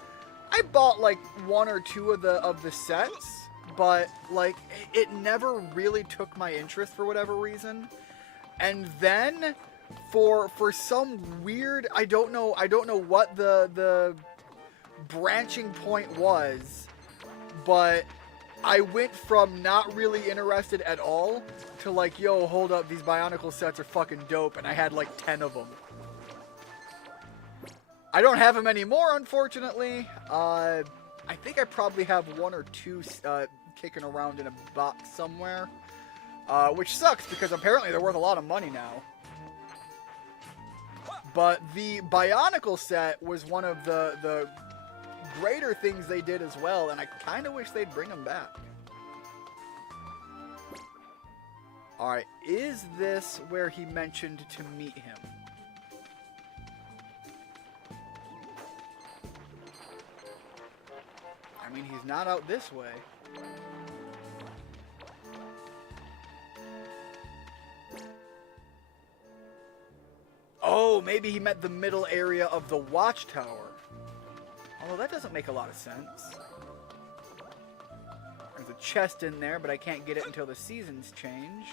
I bought like one or two of the sets, but like it never really took my interest for whatever reason. And then for some weird, I don't know what the branching point was, but I went from not really interested at all to like, yo, hold up, these Bionicle sets are fucking dope, and I had like 10 of them. I don't have them anymore, unfortunately. I think I probably have one or two kicking around in a box somewhere, which sucks because apparently they're worth a lot of money now. But the Bionicle set was one of the greater things they did as well, and I kind of wish they'd bring them back. Alright, is this where he mentioned to meet him? I mean, he's not out this way. Oh, maybe he meant the middle area of the Watchtower. Although that doesn't make a lot of sense. There's a chest in there, but I can't get it until the seasons change.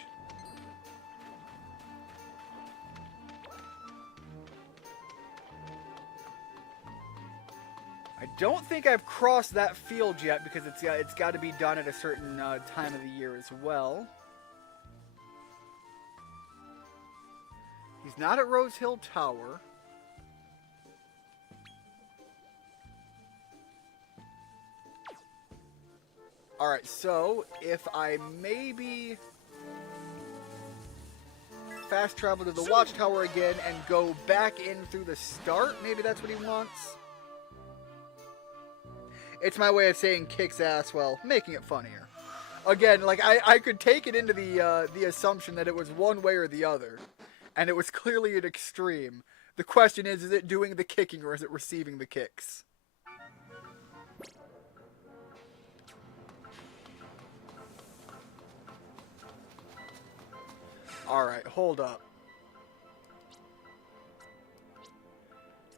I don't think I've crossed that field yet because it's got to be done at a certain time of the year as well. He's not at Rose Hill Tower. Alright, so if I maybe fast travel to the Watchtower again and go back in through the start, maybe that's what he wants. It's my way of saying kicks ass while making it funnier. Again, like I could take it into the assumption that it was one way or the other, and it was clearly an extreme. The question is it doing the kicking or is it receiving the kicks? Alright, hold up.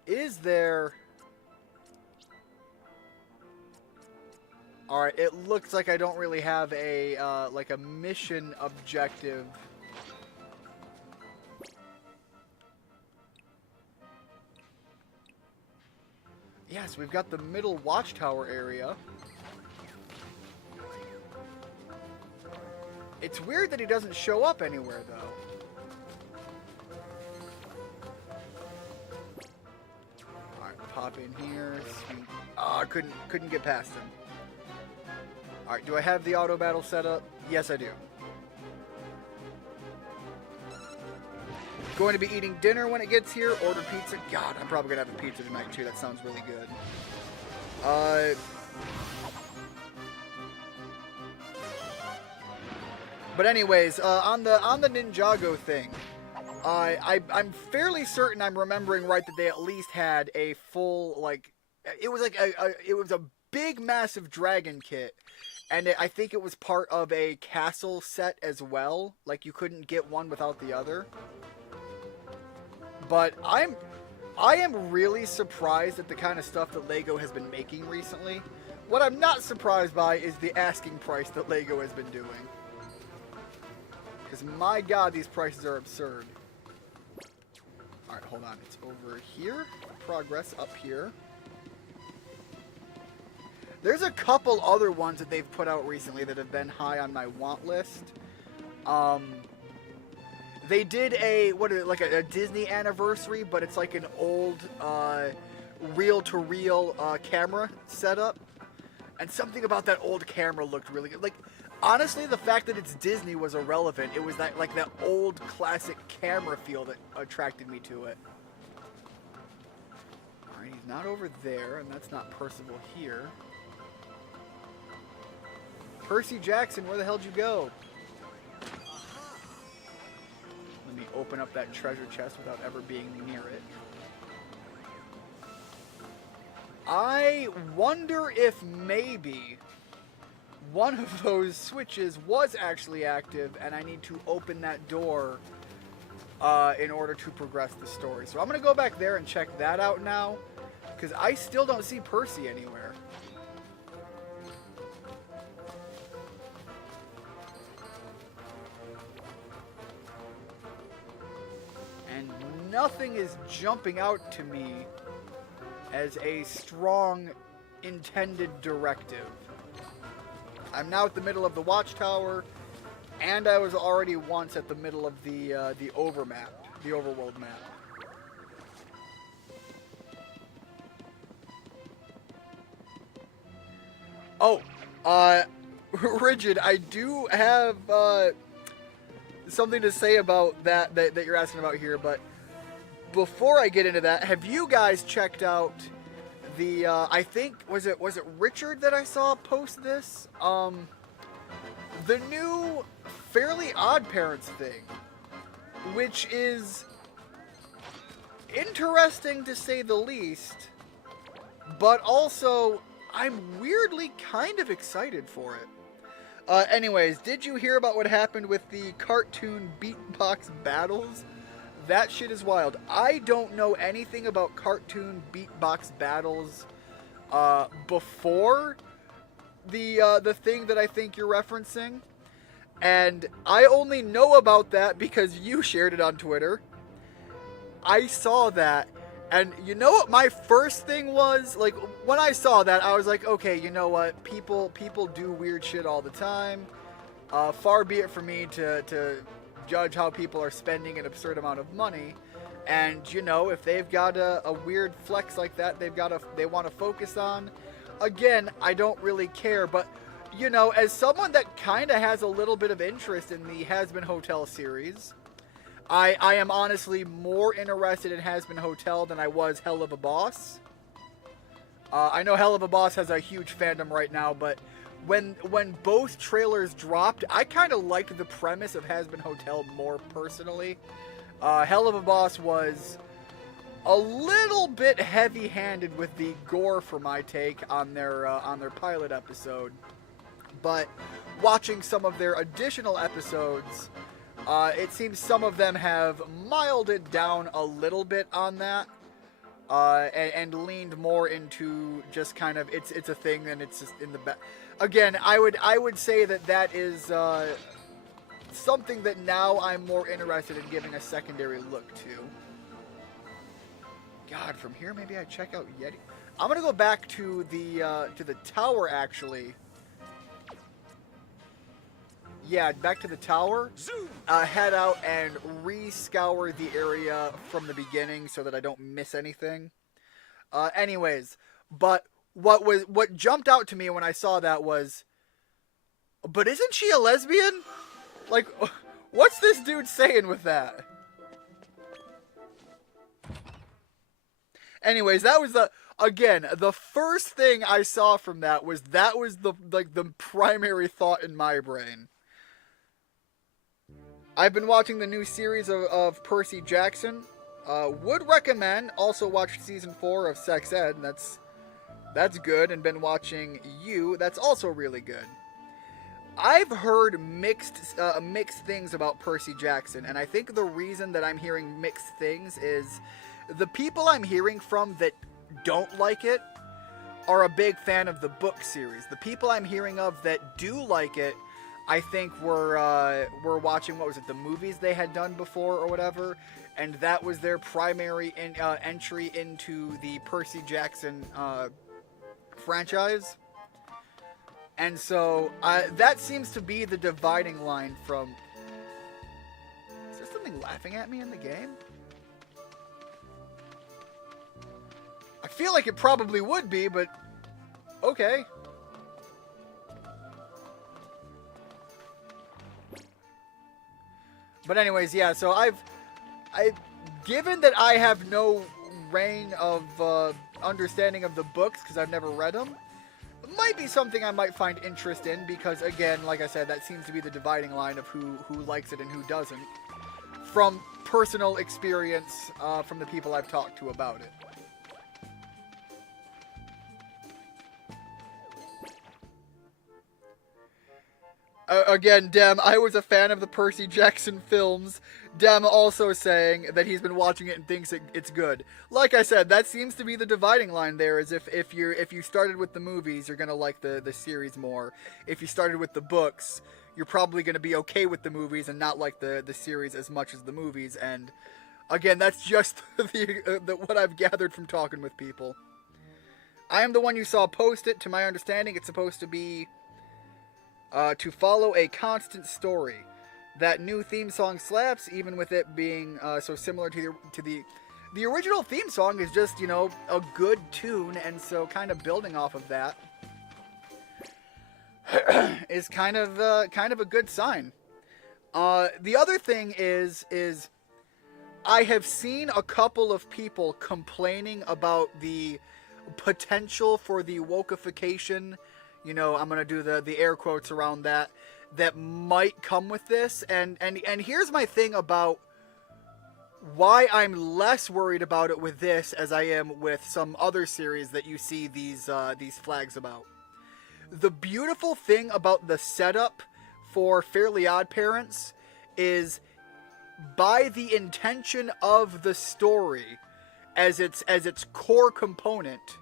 Is there... Alright, it looks like I don't really have a, like a mission objective. Yes, we've got the middle Watchtower area. It's weird that he doesn't show up anywhere, though. Alright, pop in here. Sweet. Oh, I couldn't get past him. Alright, do I have the auto battle set up? Yes, I do. Going to be eating dinner when it gets here. Order pizza. God, I'm probably going to have a pizza tonight, too. That sounds really good. But anyways, on the Ninjago thing, I'm fairly certain I'm remembering right that they at least had a full, like, it was like it was a big, massive dragon kit, and I think it was part of a castle set as well. Like, you couldn't get one without the other. But I am really surprised at the kind of stuff that LEGO has been making recently. What I'm not surprised by is the asking price that LEGO has been doing. Because my god, these prices are absurd. Alright, hold on. It's over here. Progress up here. There's a couple other ones that they've put out recently that have been high on my want list. They did a Disney anniversary, but it's like an old reel-to-reel camera setup. And something about that old camera looked really good. Like, honestly, the fact that it's Disney was irrelevant. It was that old classic camera feel that attracted me to it. Alright, he's not over there, and that's not Percival here. Percy Jackson, where the hell'd you go? Let me open up that treasure chest without ever being near it. I wonder if maybe one of those switches was actually active and I need to open that door in order to progress the story. So I'm going to go back there and check that out now, because I still don't see Percy anywhere. And nothing is jumping out to me as a strong intended directive. I'm now at the middle of the watchtower, and I was already once at the middle of the overworld map. Oh, Rigid, I do have something to say about that you're asking about here, but before I get into that, have you guys checked out the I think was it Richard that I saw post this? The new Fairly Odd Parents thing, which is interesting to say the least, but also I'm weirdly kind of excited for it. Anyways, did you hear about what happened with the cartoon beatbox battles? That shit is wild. I don't know anything about cartoon beatbox battles before the thing that I think you're referencing. And I only know about that because you shared it on Twitter. I saw that, and you know what my first thing was? Like, when I saw that, I was like, okay, you know what? People do weird shit all the time. Far be it for me to judge how people are spending an absurd amount of money. And, you know, if they've got a weird flex like that they want to focus on, again, I don't really care. But, you know, as someone that kind of has a little bit of interest in the Has Been Hotel series, I am honestly more interested in Has Been Hotel than I was Hell of a Boss. I know Hell of a Boss has a huge fandom right now, but when both trailers dropped, I kind of liked the premise of Has Been Hotel more personally. Hell of a Boss was a little bit heavy-handed with the gore for my take on their pilot episode, but watching some of their additional episodes, it seems some of them have miled it down a little bit on that, and leaned more into just kind of it's a thing and it's just in the back. Again, I would say that is something that now I'm more interested in giving a secondary look to. God, from here maybe I check out Yeti. I'm gonna go back to the tower actually. Yeah, back to the tower. Head out and re-scour the area from the beginning so that I don't miss anything. Anyways, but what jumped out to me when I saw that was, but isn't she a lesbian? Like, what's this dude saying with that? Anyways, that was the first thing I saw from that was the primary thought in my brain. I've been watching the new series of Percy Jackson. Would recommend. Also watched season 4 of Sex Ed. And that's good. And been watching You. That's also really good. I've heard mixed things about Percy Jackson, and I think the reason that I'm hearing mixed things is the people I'm hearing from that don't like it are a big fan of the book series. The people I'm hearing of that do like it, I think were watching, what was it, the movies they had done before or whatever, and that was their primary entry into the Percy Jackson franchise. And so that seems to be the dividing line from... Is there something laughing at me in the game? I feel like it probably would be, but okay. But anyways, yeah, so given that I have no reign of understanding of the books because I've never read them, it might be something I might find interest in because, again, like I said, that seems to be the dividing line of who likes it and who doesn't, from personal experience from the people I've talked to about it. Again, Dem, I was a fan of the Percy Jackson films. Dem also saying that he's been watching it and thinks it's good. Like I said, that seems to be the dividing line there, is if you started with the movies, you're going to like the series more. If you started with the books, you're probably going to be okay with the movies and not like the series as much as the movies. And again, that's just what I've gathered from talking with people. I am the one you saw post it. To my understanding, it's supposed to be... to follow a constant story. That new theme song slaps, even with it being so similar to the original theme song is just, you know, a good tune, and so kind of building off of that is kind of a good sign. The other thing is I have seen a couple of people complaining about the potential for the wokeification. You know, I'm going to do the air quotes around that might come with this. And here's my thing about why I'm less worried about it with this as I am with some other series that you see these flags about. The beautiful thing about the setup for Fairly Odd Parents is by the intention of the story as its core component,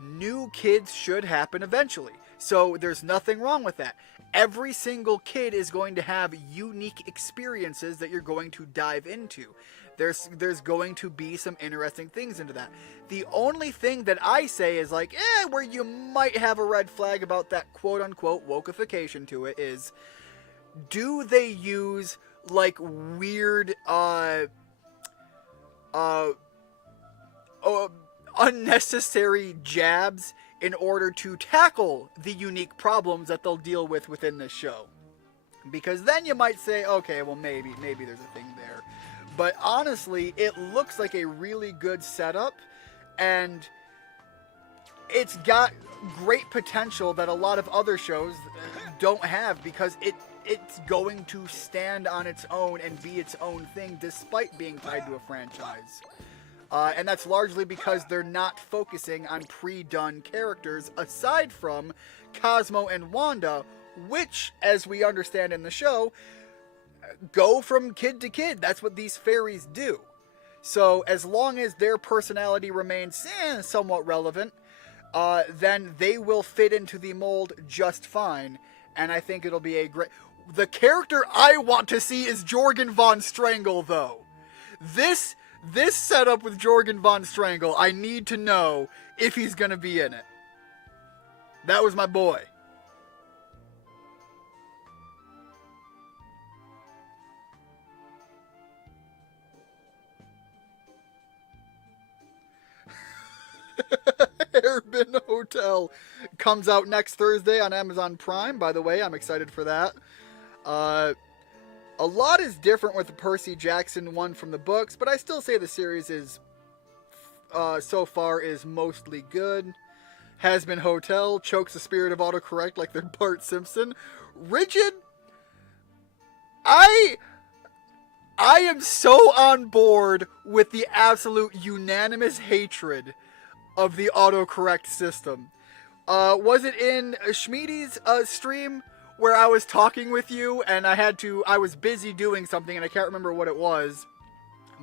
new kids should happen eventually. So there's nothing wrong with that. Every single kid is going to have unique experiences that you're going to dive into. There's going to be some interesting things into that. The only thing that I say is like, where you might have a red flag about that quote-unquote wokeification to it is, do they use like weird unnecessary jabs in order to tackle the unique problems that they'll deal with within this show? Because then you might say, okay, well maybe there's a thing there. But honestly, it looks like a really good setup, and it's got great potential that a lot of other shows don't have, because it's going to stand on its own and be its own thing despite being tied to a franchise. And that's largely because they're not focusing on pre-done characters aside from Cosmo and Wanda, which, as we understand in the show, go from kid to kid. That's what these fairies do. So as long as their personality remains somewhat relevant, then they will fit into the mold just fine. And I think it'll be a great... The character I want to see is Jorgen von Strangle, though. This setup with Jorgen von Strangle, I need to know if he's going to be in it. That was my boy. Hairbin Hotel comes out next Thursday on Amazon Prime. By the way, I'm excited for that. A lot is different with the Percy Jackson one from the books, but I still say the series is, so far, is mostly good. Has Been Hotel chokes the spirit of autocorrect like they're Bart Simpson. Rigid, I am so on board with the absolute unanimous hatred of the autocorrect system. Was it in Schmiedy's stream where I was talking with you and I was busy doing something and I can't remember what it was,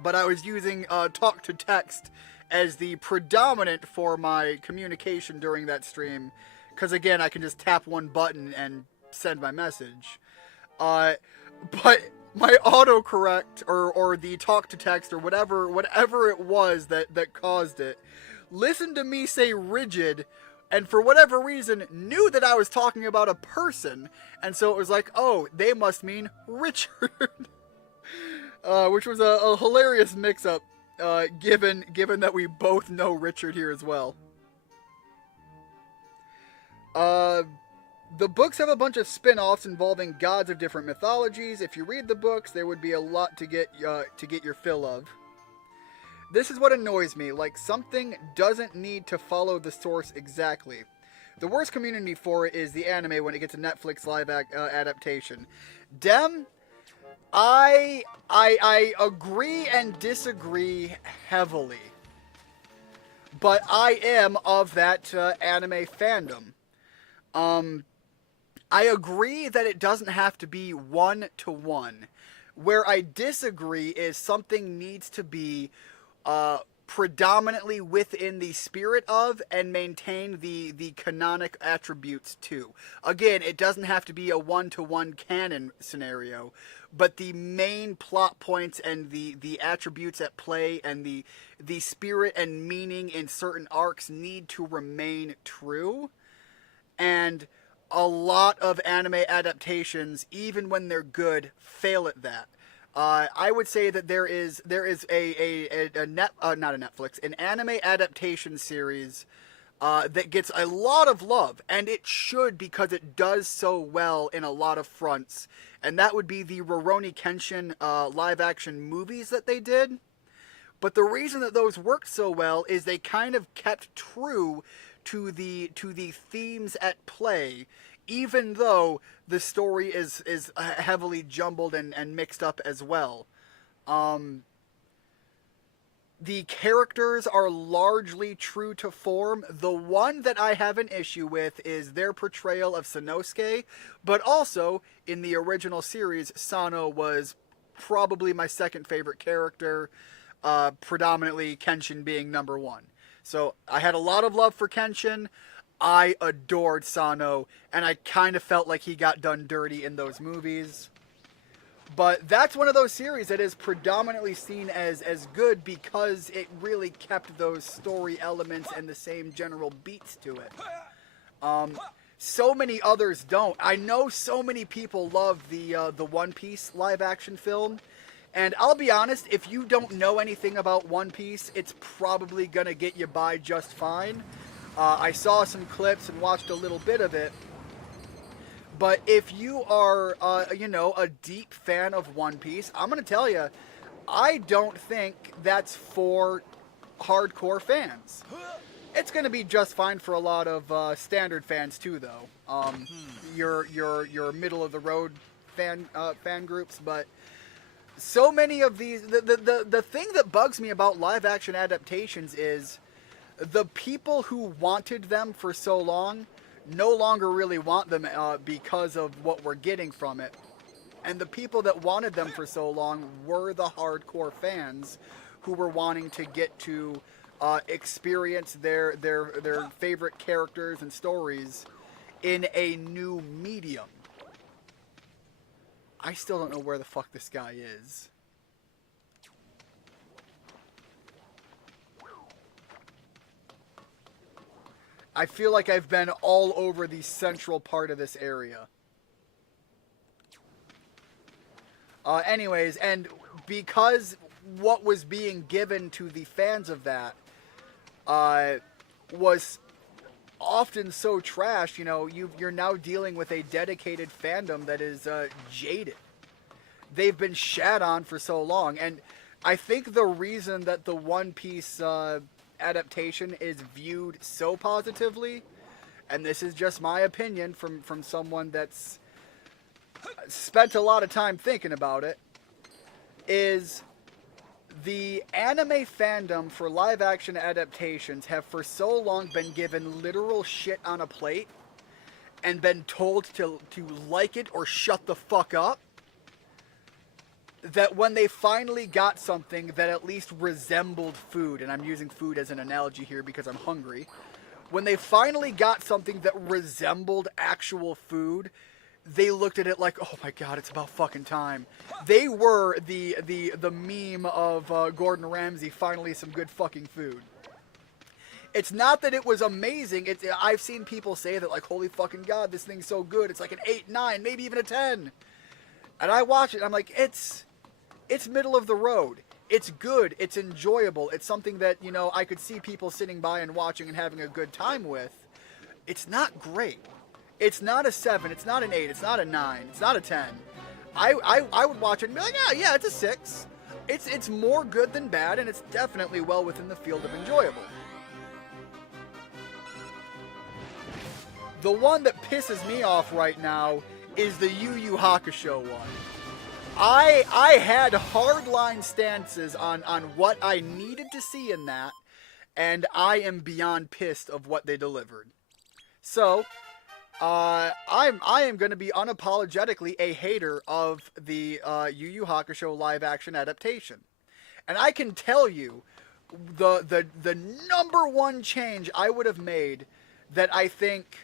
but I was using talk to text as the predominant for my communication during that stream, because again, I can just tap one button and send my message. But my autocorrect or the talk to text or whatever it was that caused it, listen to me say rigid and for whatever reason knew that I was talking about a person, and so it was like, oh, they must mean Richard. Which was a hilarious mix-up, given that we both know Richard here as well. The books have a bunch of spin-offs involving gods of different mythologies. If you read the books, there would be a lot to get your fill of. This is what annoys me, like something doesn't need to follow the source exactly. The worst community for it is the anime when it gets a Netflix live adaptation. Dem, I agree and disagree heavily. But I am of that anime fandom. I agree that it doesn't have to be 1-to-1. Where I disagree is something needs to be predominantly within the spirit of and maintain the canonic attributes too. Again, it doesn't have to be a 1-to-1 canon scenario, but the main plot points and the attributes at play and the spirit and meaning in certain arcs need to remain true. And a lot of anime adaptations, even when they're good, fail at that. I would say that there is an anime adaptation series that gets a lot of love, and it should, because it does so well in a lot of fronts, and that would be the Rurouni Kenshin live action movies that they did. But the reason that those worked so well is they kind of kept true to the themes at play, even though the story is heavily jumbled and mixed up as well. The characters are largely true to form. The one that I have an issue with is their portrayal of Sanosuke, but also, in the original series, Sano was probably my second favorite character, predominantly Kenshin being number one. So I had a lot of love for Kenshin. I adored Sano, and I kind of felt like he got done dirty in those movies. But that's one of those series that is predominantly seen as good because it really kept those story elements and the same general beats to it. So many others don't. I know so many people love the One Piece live action film. And I'll be honest, if you don't know anything about One Piece, it's probably going to get you by just fine. I saw some clips and watched a little bit of it. But if you are, a deep fan of One Piece, I'm going to tell you, I don't think that's for hardcore fans. It's going to be just fine for a lot of standard fans too, though. Your middle of the road fan groups, but so many of these, the thing that bugs me about live action adaptations is the people who wanted them for so long no longer really want them because of what we're getting from it. And the people that wanted them for so long were the hardcore fans who were wanting to get to experience their favorite characters and stories in a new medium. I still don't know where the fuck this guy is. I feel like I've been all over the central part of this area. Anyways, and because what was being given to the fans of that was often so trash, you're now dealing with a dedicated fandom that is jaded. They've been shat on for so long, and I think the reason that the One Piece adaptation is viewed so positively, and this is just my opinion from someone that's spent a lot of time thinking about it, is the anime fandom for live action adaptations have for so long been given literal shit on a plate and been told to like it or shut the fuck up, that when they finally got something that at least resembled food, and I'm using food as an analogy here because I'm hungry, when they finally got something that resembled actual food, they looked at it like, oh my god, it's about fucking time. They were the meme of Gordon Ramsay, finally some good fucking food. It's not that it was amazing. I've seen people say that, like, holy fucking God, this thing's so good. It's like an 8, 9, maybe even a 10. And I watch it, and I'm like, it's middle of the road. It's good. It's enjoyable. It's something that, you know, I could see people sitting by and watching and having a good time with. It's not great. It's not a 7. It's not an 8. It's not a 9. It's not a 10. I would watch it and be like, yeah, it's a 6. It's more good than bad, and it's definitely well within the field of enjoyable. The one that pisses me off right now is the Yu Yu Hakusho one. I had hardline stances on what I needed to see in that, and I am beyond pissed of what they delivered. So, I am going to be unapologetically a hater of the Yu Yu Hakusho live action adaptation. And I can tell you the number one change I would have made that I think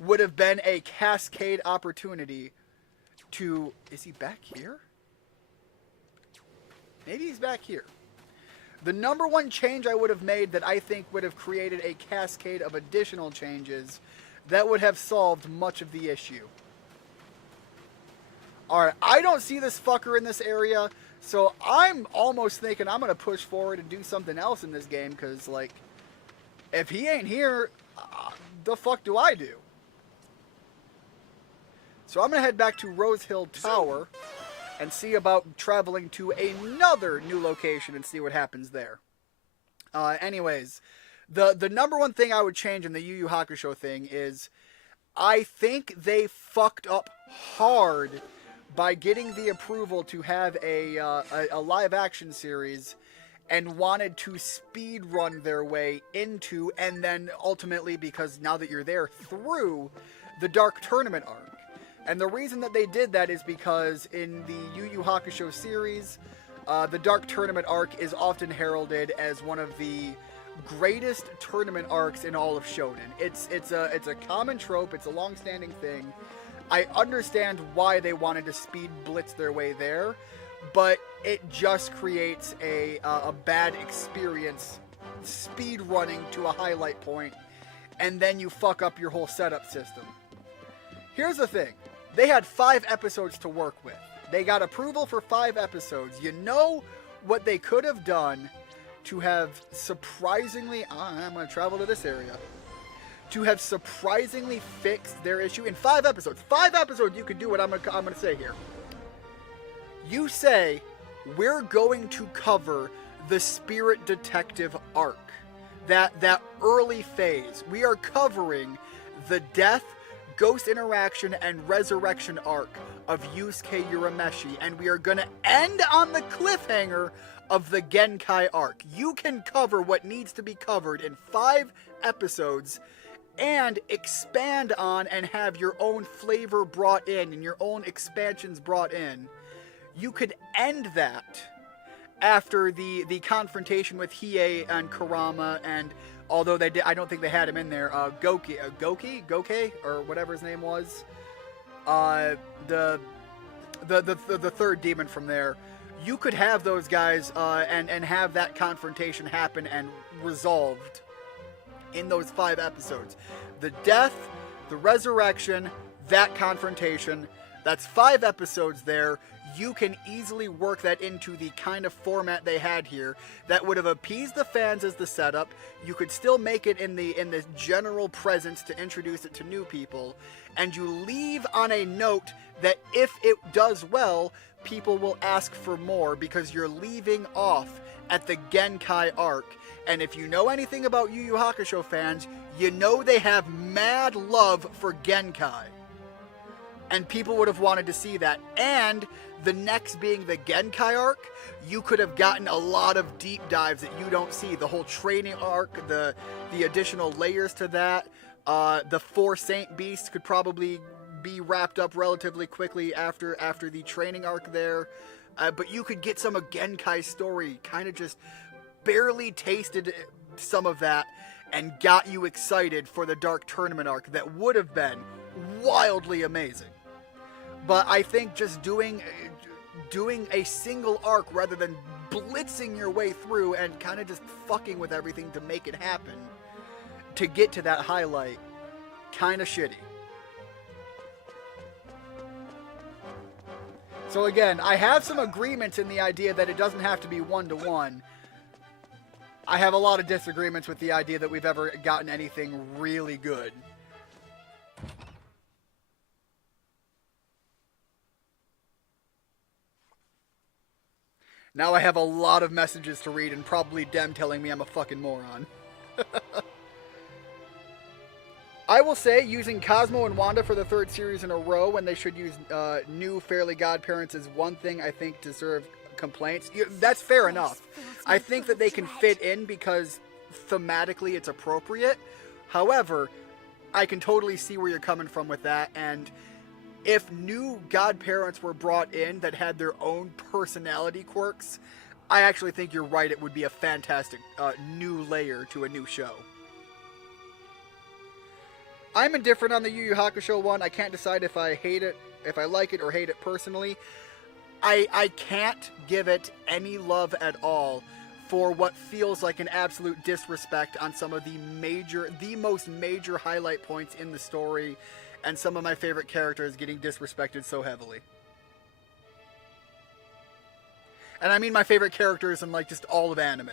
would have been a cascade opportunity to... Is he back here? Maybe he's back here. The number one change I would have made that I think would have created a cascade of additional changes that would have solved much of the issue. Alright, I don't see this fucker in this area, so I'm almost thinking I'm going to push forward and do something else in this game, because, like, if he ain't here, the fuck do I do? So I'm going to head back to Rose Hill Tower and see about traveling to another new location and see what happens there. Anyways, the number one thing I would change in the Yu Yu Hakusho thing is I think they fucked up hard by getting the approval to have a live action series and wanted to speed run their way into, and then ultimately, because now that you're there, through the Dark Tournament arc. And the reason that they did that is because in the Yu Yu Hakusho series, the Dark Tournament arc is often heralded as one of the greatest tournament arcs in all of Shonen. It's a common trope. It's a long-standing thing. I understand why they wanted to speed blitz their way there, but it just creates a bad experience speed running to a highlight point, and then you fuck up your whole setup system. Here's the thing. They had 5 episodes to work with. They got approval for 5 episodes. You know what they could have done to have surprisingly... I'm going to travel to this area. To have surprisingly fixed their issue in 5 episodes. 5 episodes, you could do what I'm going to say here. You say, we're going to cover the Spirit Detective arc. That early phase. We are covering the death, ghost interaction, and resurrection arc of Yusuke Urameshi, and we are going to end on the cliffhanger of the Genkai arc. You can cover what needs to be covered in 5 episodes and expand on and have your own flavor brought in and your own expansions brought in. You could end that after the confrontation with Hiei and Kurama, and although they did, I don't think they had him in there. Goke, or whatever his name was. The third demon from there. You could have those guys and have that confrontation happen and resolved in those 5 episodes. The death, the resurrection, that confrontation. That's 5 episodes there. You can easily work that into the kind of format they had here that would have appeased the fans as the setup. You could still make it in the general presence to introduce it to new people, and you leave on a note that if it does well, people will ask for more because you're leaving off at the Genkai arc. And if you know anything about Yu Yu Hakusho fans, you know they have mad love for Genkai. And people would have wanted to see that. And the next being the Genkai arc, you could have gotten a lot of deep dives that you don't see. The whole training arc, the additional layers to that. The 4 Saint Beasts could probably be wrapped up relatively quickly after the training arc there. But you could get some of Genkai's story, kind of just barely tasted some of that, and got you excited for the Dark Tournament arc that would have been wildly amazing. But I think just doing a single arc rather than blitzing your way through and kind of just fucking with everything to make it happen to get to that highlight, kind of shitty. So again, I have some agreements in the idea that it doesn't have to be one-to-one. I have a lot of disagreements with the idea that we've ever gotten anything really good. Now I have a lot of messages to read and probably Dem telling me I'm a fucking moron. I will say, using Cosmo and Wanda for the third series in a row when they should use new Fairly Godparents is one thing I think deserves complaints. That's fair enough. I think that they can fit in because thematically it's appropriate. However, I can totally see where you're coming from with that, and if new godparents were brought in that had their own personality quirks, I actually think you're right, it would be a fantastic new layer to a new show. I'm indifferent on the Yu Yu Hakusho one. I can't decide if I hate it, if I like it or hate it personally. I can't give it any love at all for what feels like an absolute disrespect on some of the most major highlight points in the story, and some of my favorite characters getting disrespected so heavily. And I mean my favorite characters in like just all of anime.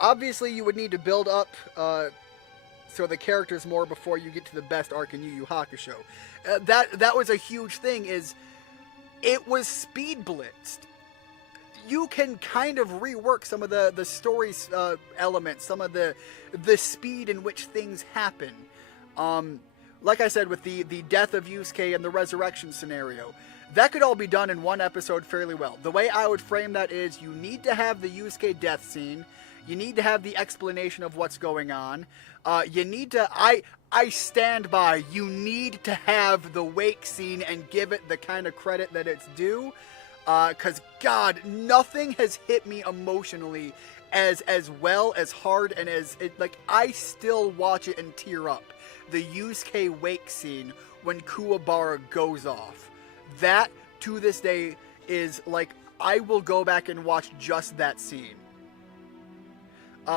Obviously you would need to build up so the characters more before you get to the best arc in Yu Yu Hakusho. That was a huge thing, is it was speed blitzed. You can kind of rework some of the story elements, some of the speed in which things happen. Like I said, with the death of Yusuke and the resurrection scenario, that could all be done in one episode fairly well. The way I would frame that is, you need to have the Yusuke death scene, you need to have the explanation of what's going on, you need to, I stand by, you need to have the wake scene and give it the kind of credit that it's due, because God, nothing has hit me emotionally as well, as hard, and like, I still watch it and tear up. The Yusuke wake scene when Kuwabara goes off. That, to this day, is like, I will go back and watch just that scene.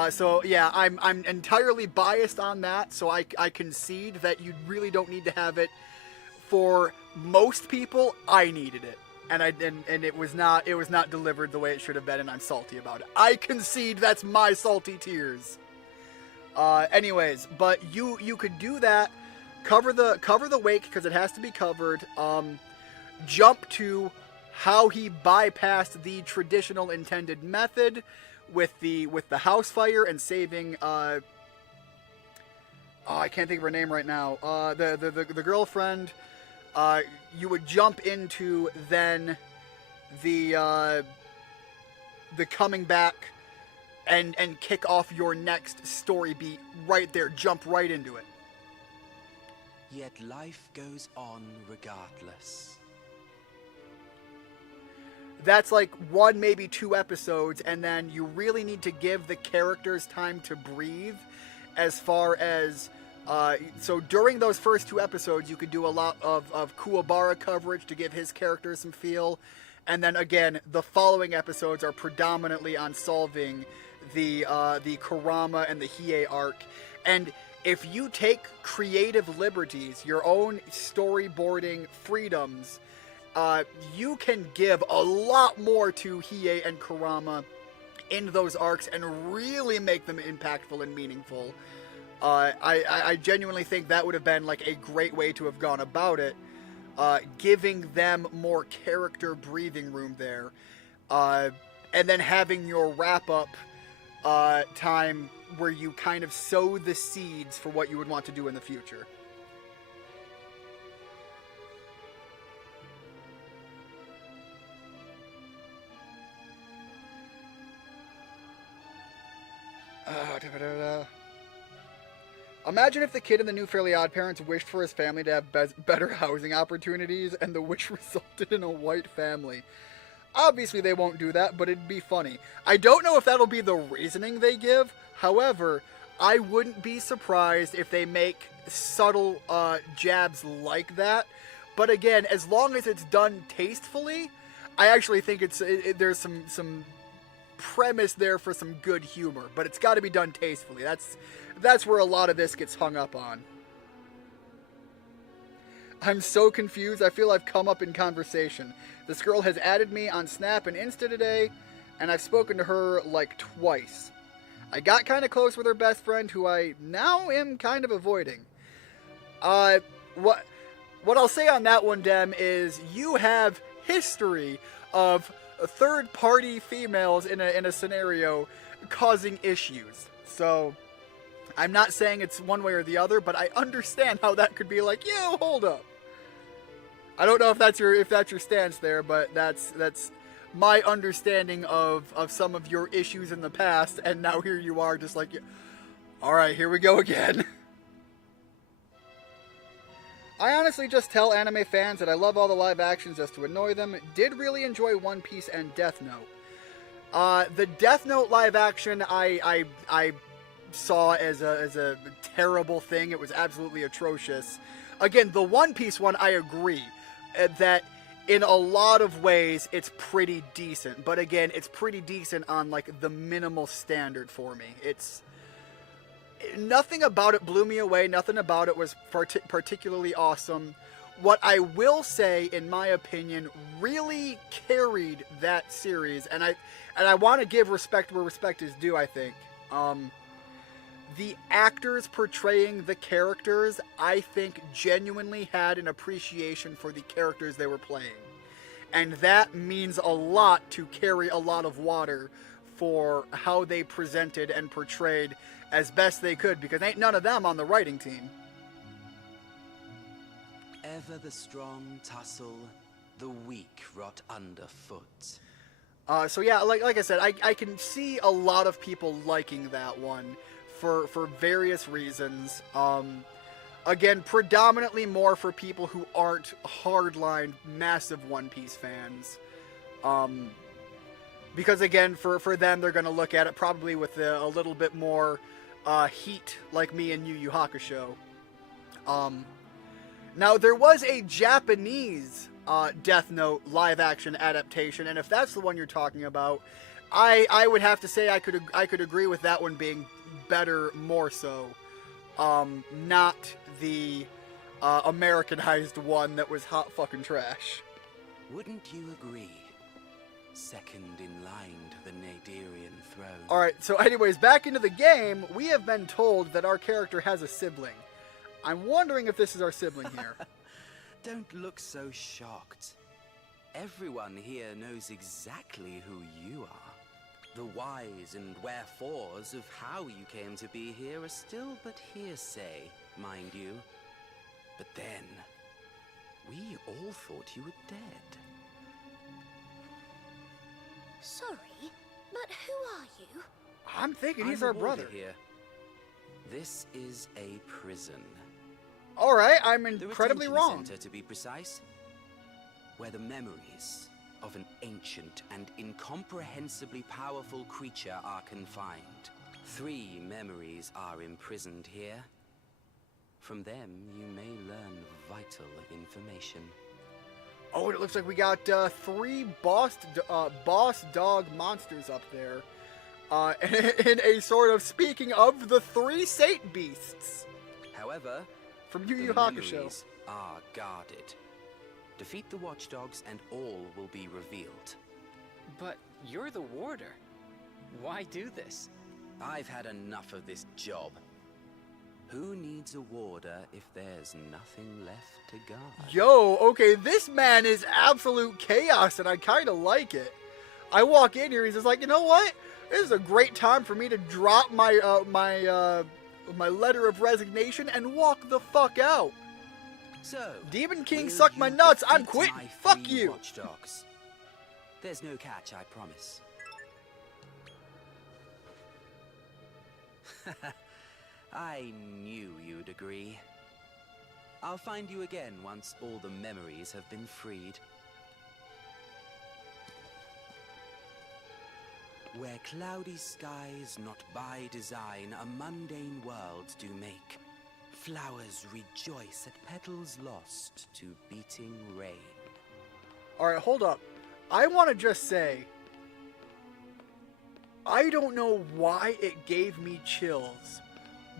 So yeah, I'm entirely biased on that, so I concede that you really don't need to have it. For most people, I needed it. And it was not delivered the way it should have been, and I'm salty about it. I concede that's my salty tears. Anyways, but you could do that. Cover the wake, because it has to be covered. Jump to how he bypassed the traditional intended method with the house fire and saving I can't think of her name right now. The girlfriend. You would jump into then the coming back and kick off your next story beat right there. Jump right into it. Yet life goes on regardless. That's like 1, maybe 2 episodes, and then you really need to give the characters time to breathe as far as... so during those first 2 episodes, you could do a lot of Kuwabara coverage to give his character some feel. And then again, the following episodes are predominantly on solving the Kurama and the Hiei arc. And if you take creative liberties, your own storyboarding freedoms, you can give a lot more to Hiei and Kurama in those arcs and really make them impactful and meaningful. I genuinely think that would have been like a great way to have gone about it, giving them more character breathing room there, and then having your wrap-up time where you kind of sow the seeds for what you would want to do in the future. Imagine if the kid in the new Fairly Odd Parents wished for his family to have better housing opportunities, and the wish resulted in a white family. Obviously they won't do that, but it'd be funny. I don't know if that'll be the reasoning they give. However, I wouldn't be surprised if they make subtle jabs like that. But again, as long as it's done tastefully, I actually think there's some premise there for some good humor, but it's got to be done tastefully. That's where a lot of this gets hung up on. I'm so confused. I feel I've come up in conversation. This girl has added me on Snap and Insta today, and I've spoken to her like twice. I got kind of close with her best friend, who I now am kind of avoiding. What I'll say on that one, Dem, is you have history of third-party females in a scenario causing issues. So I'm not saying it's one way or the other, but I understand how that could be like, yo, hold up. I don't know if that's your stance there, but that's my understanding of some of your issues in the past, and now here you are just like, all right, here we go again. I honestly just tell anime fans that I love all the live actions just to annoy them. Did really enjoy One Piece and Death Note. The Death Note live action I saw as a terrible thing. It was absolutely atrocious. Again, the One Piece one, I agree that in a lot of ways it's pretty decent. But again, it's pretty decent on like the minimal standard for me. It's nothing about it blew me away. Nothing about it was particularly awesome. What I will say, in my opinion, really carried that series, and I want to give respect where respect is due, I think. The actors portraying the characters, I think, genuinely had an appreciation for the characters they were playing. And that means a lot to carry a lot of water for how they presented and portrayed as best they could, because ain't none of them on the writing team. Ever the strong tussle, the weak rot underfoot. So yeah, like I said, I can see a lot of people liking that one for various reasons. Again, predominantly more for people who aren't hardline, massive One Piece fans. Because again, for them, they're going to look at it probably with a little bit more heat, like me and Yu Yu Hakusho. Now, there was a Japanese Death Note live-action adaptation, and if that's the one you're talking about, I would have to say I could agree with that one being better, more so. Not the Americanized one that was hot fucking trash. Wouldn't you agree? Second in line to the Naderian throne. Alright, so anyways, back into the game, we have been told that our character has a sibling. I'm wondering if this is our sibling here. Don't look so shocked. Everyone here knows exactly who you are. The whys and wherefores of how you came to be here are still but hearsay, mind you. But then, we all thought you were dead. Sorry, but who are you? I'm thinking he's I'm our a warder brother. here. This is a prison. Alright, I'm The incredibly retention wrong. center, to be precise, where the memories of an ancient and incomprehensibly powerful creature are confined. 3 memories are imprisoned here. From them, you may learn vital information. Oh, it looks like we got 3 boss dog monsters up there. In a sort of, speaking of the 3 Satan beasts. However, From Yu the Yu Hakusho. memories are guarded. Defeat the watchdogs and all will be revealed. But you're the warder. Why do this? I've had enough of this job. Who needs a warder if there's nothing left to guard? Yo, okay, this man is absolute chaos, and I kind of like it. I walk in here, he's just like, you know what? This is a great time for me to drop my my letter of resignation and walk the fuck out. So, Demon King will suck my you nuts. I'm defeat quitting. my Fuck 3 you. watchdogs? There's no catch, I promise. I knew you'd agree. I'll find you again once all the memories have been freed. Where cloudy skies not by design a mundane world do make, flowers rejoice at petals lost to beating rain. Alright, hold up. I want to just say, I don't know why it gave me chills,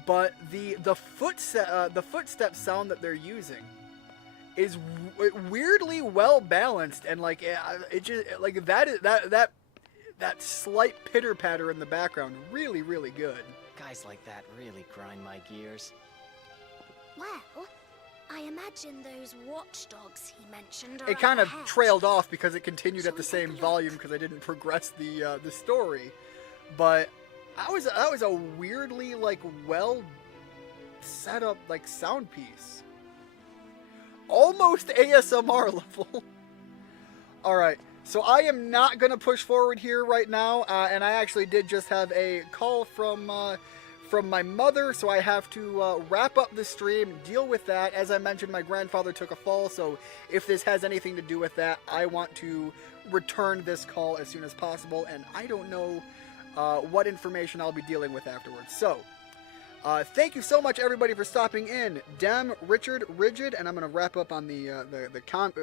but the footstep sound that they're using is weirdly well balanced, and like it just like that slight pitter patter in the background, really good. Guys like that really grind my gears. Well, I imagine those watchdogs he mentioned are It kind of up ahead. trailed off because it continued Shall at the we take a same look? volume because I didn't progress the story, but that was a weirdly like well set up like sound piece, almost ASMR level. All right, so I am not gonna push forward here right now, and I actually did just have a call from my mother, so I have to wrap up the stream, deal with that. As I mentioned, my grandfather took a fall, so if this has anything to do with that, I want to return this call as soon as possible, and I don't know what information I'll be dealing with afterwards. So, thank you so much, everybody, for stopping in. Dem, Richard, Rigid, and I'm going to wrap up on the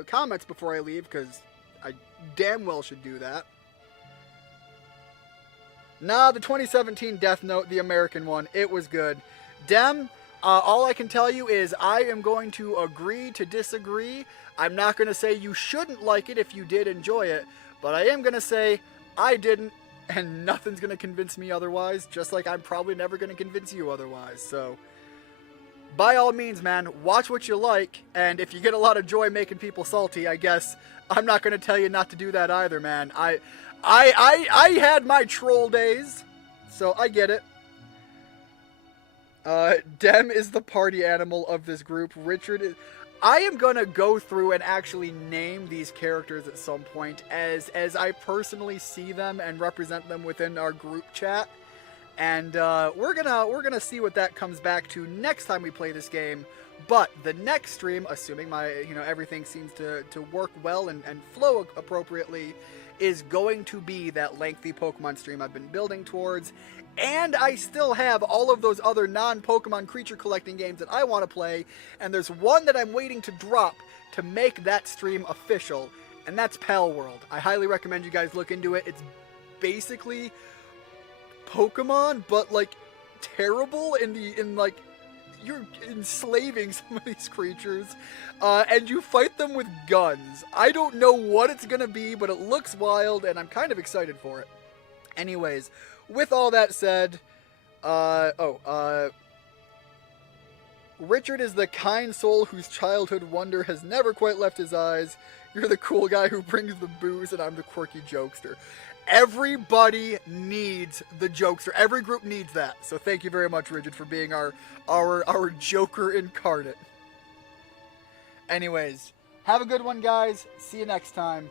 comments before I leave, because I damn well should do that. Nah, the 2017 Death Note, the American one, it was good. Dem, all I can tell you is I am going to agree to disagree. I'm not going to say you shouldn't like it if you did enjoy it, but I am going to say I didn't, and nothing's going to convince me otherwise, just like I'm probably never going to convince you otherwise. So, by all means, man, watch what you like, and if you get a lot of joy making people salty, I guess I'm not going to tell you not to do that either, man. I had my troll days, so I get it. Dem is the party animal of this group. Richard is... I am going to go through and actually name these characters at some point as I personally see them and represent them within our group chat. And we're gonna see what that comes back to next time we play this game. But the next stream, assuming my everything seems to work well and flow appropriately, is going to be that lengthy Pokemon stream I've been building towards. And I still have all of those other non-Pokemon creature collecting games that I want to play, and there's one that I'm waiting to drop to make that stream official, and that's Pal World. I highly recommend you guys look into it. It's basically Pokemon, but like terrible in like you're enslaving some of these creatures, and you fight them with guns. I don't know what it's gonna be, but it looks wild, and I'm kind of excited for it. Anyways, with all that said, Richard is the kind soul whose childhood wonder has never quite left his eyes. You're the cool guy who brings the booze, and I'm the quirky jokester. Everybody needs the jokester. Every group needs that. So thank you very much, Rigid, for being our Joker incarnate. Anyways, have a good one, guys. See you next time.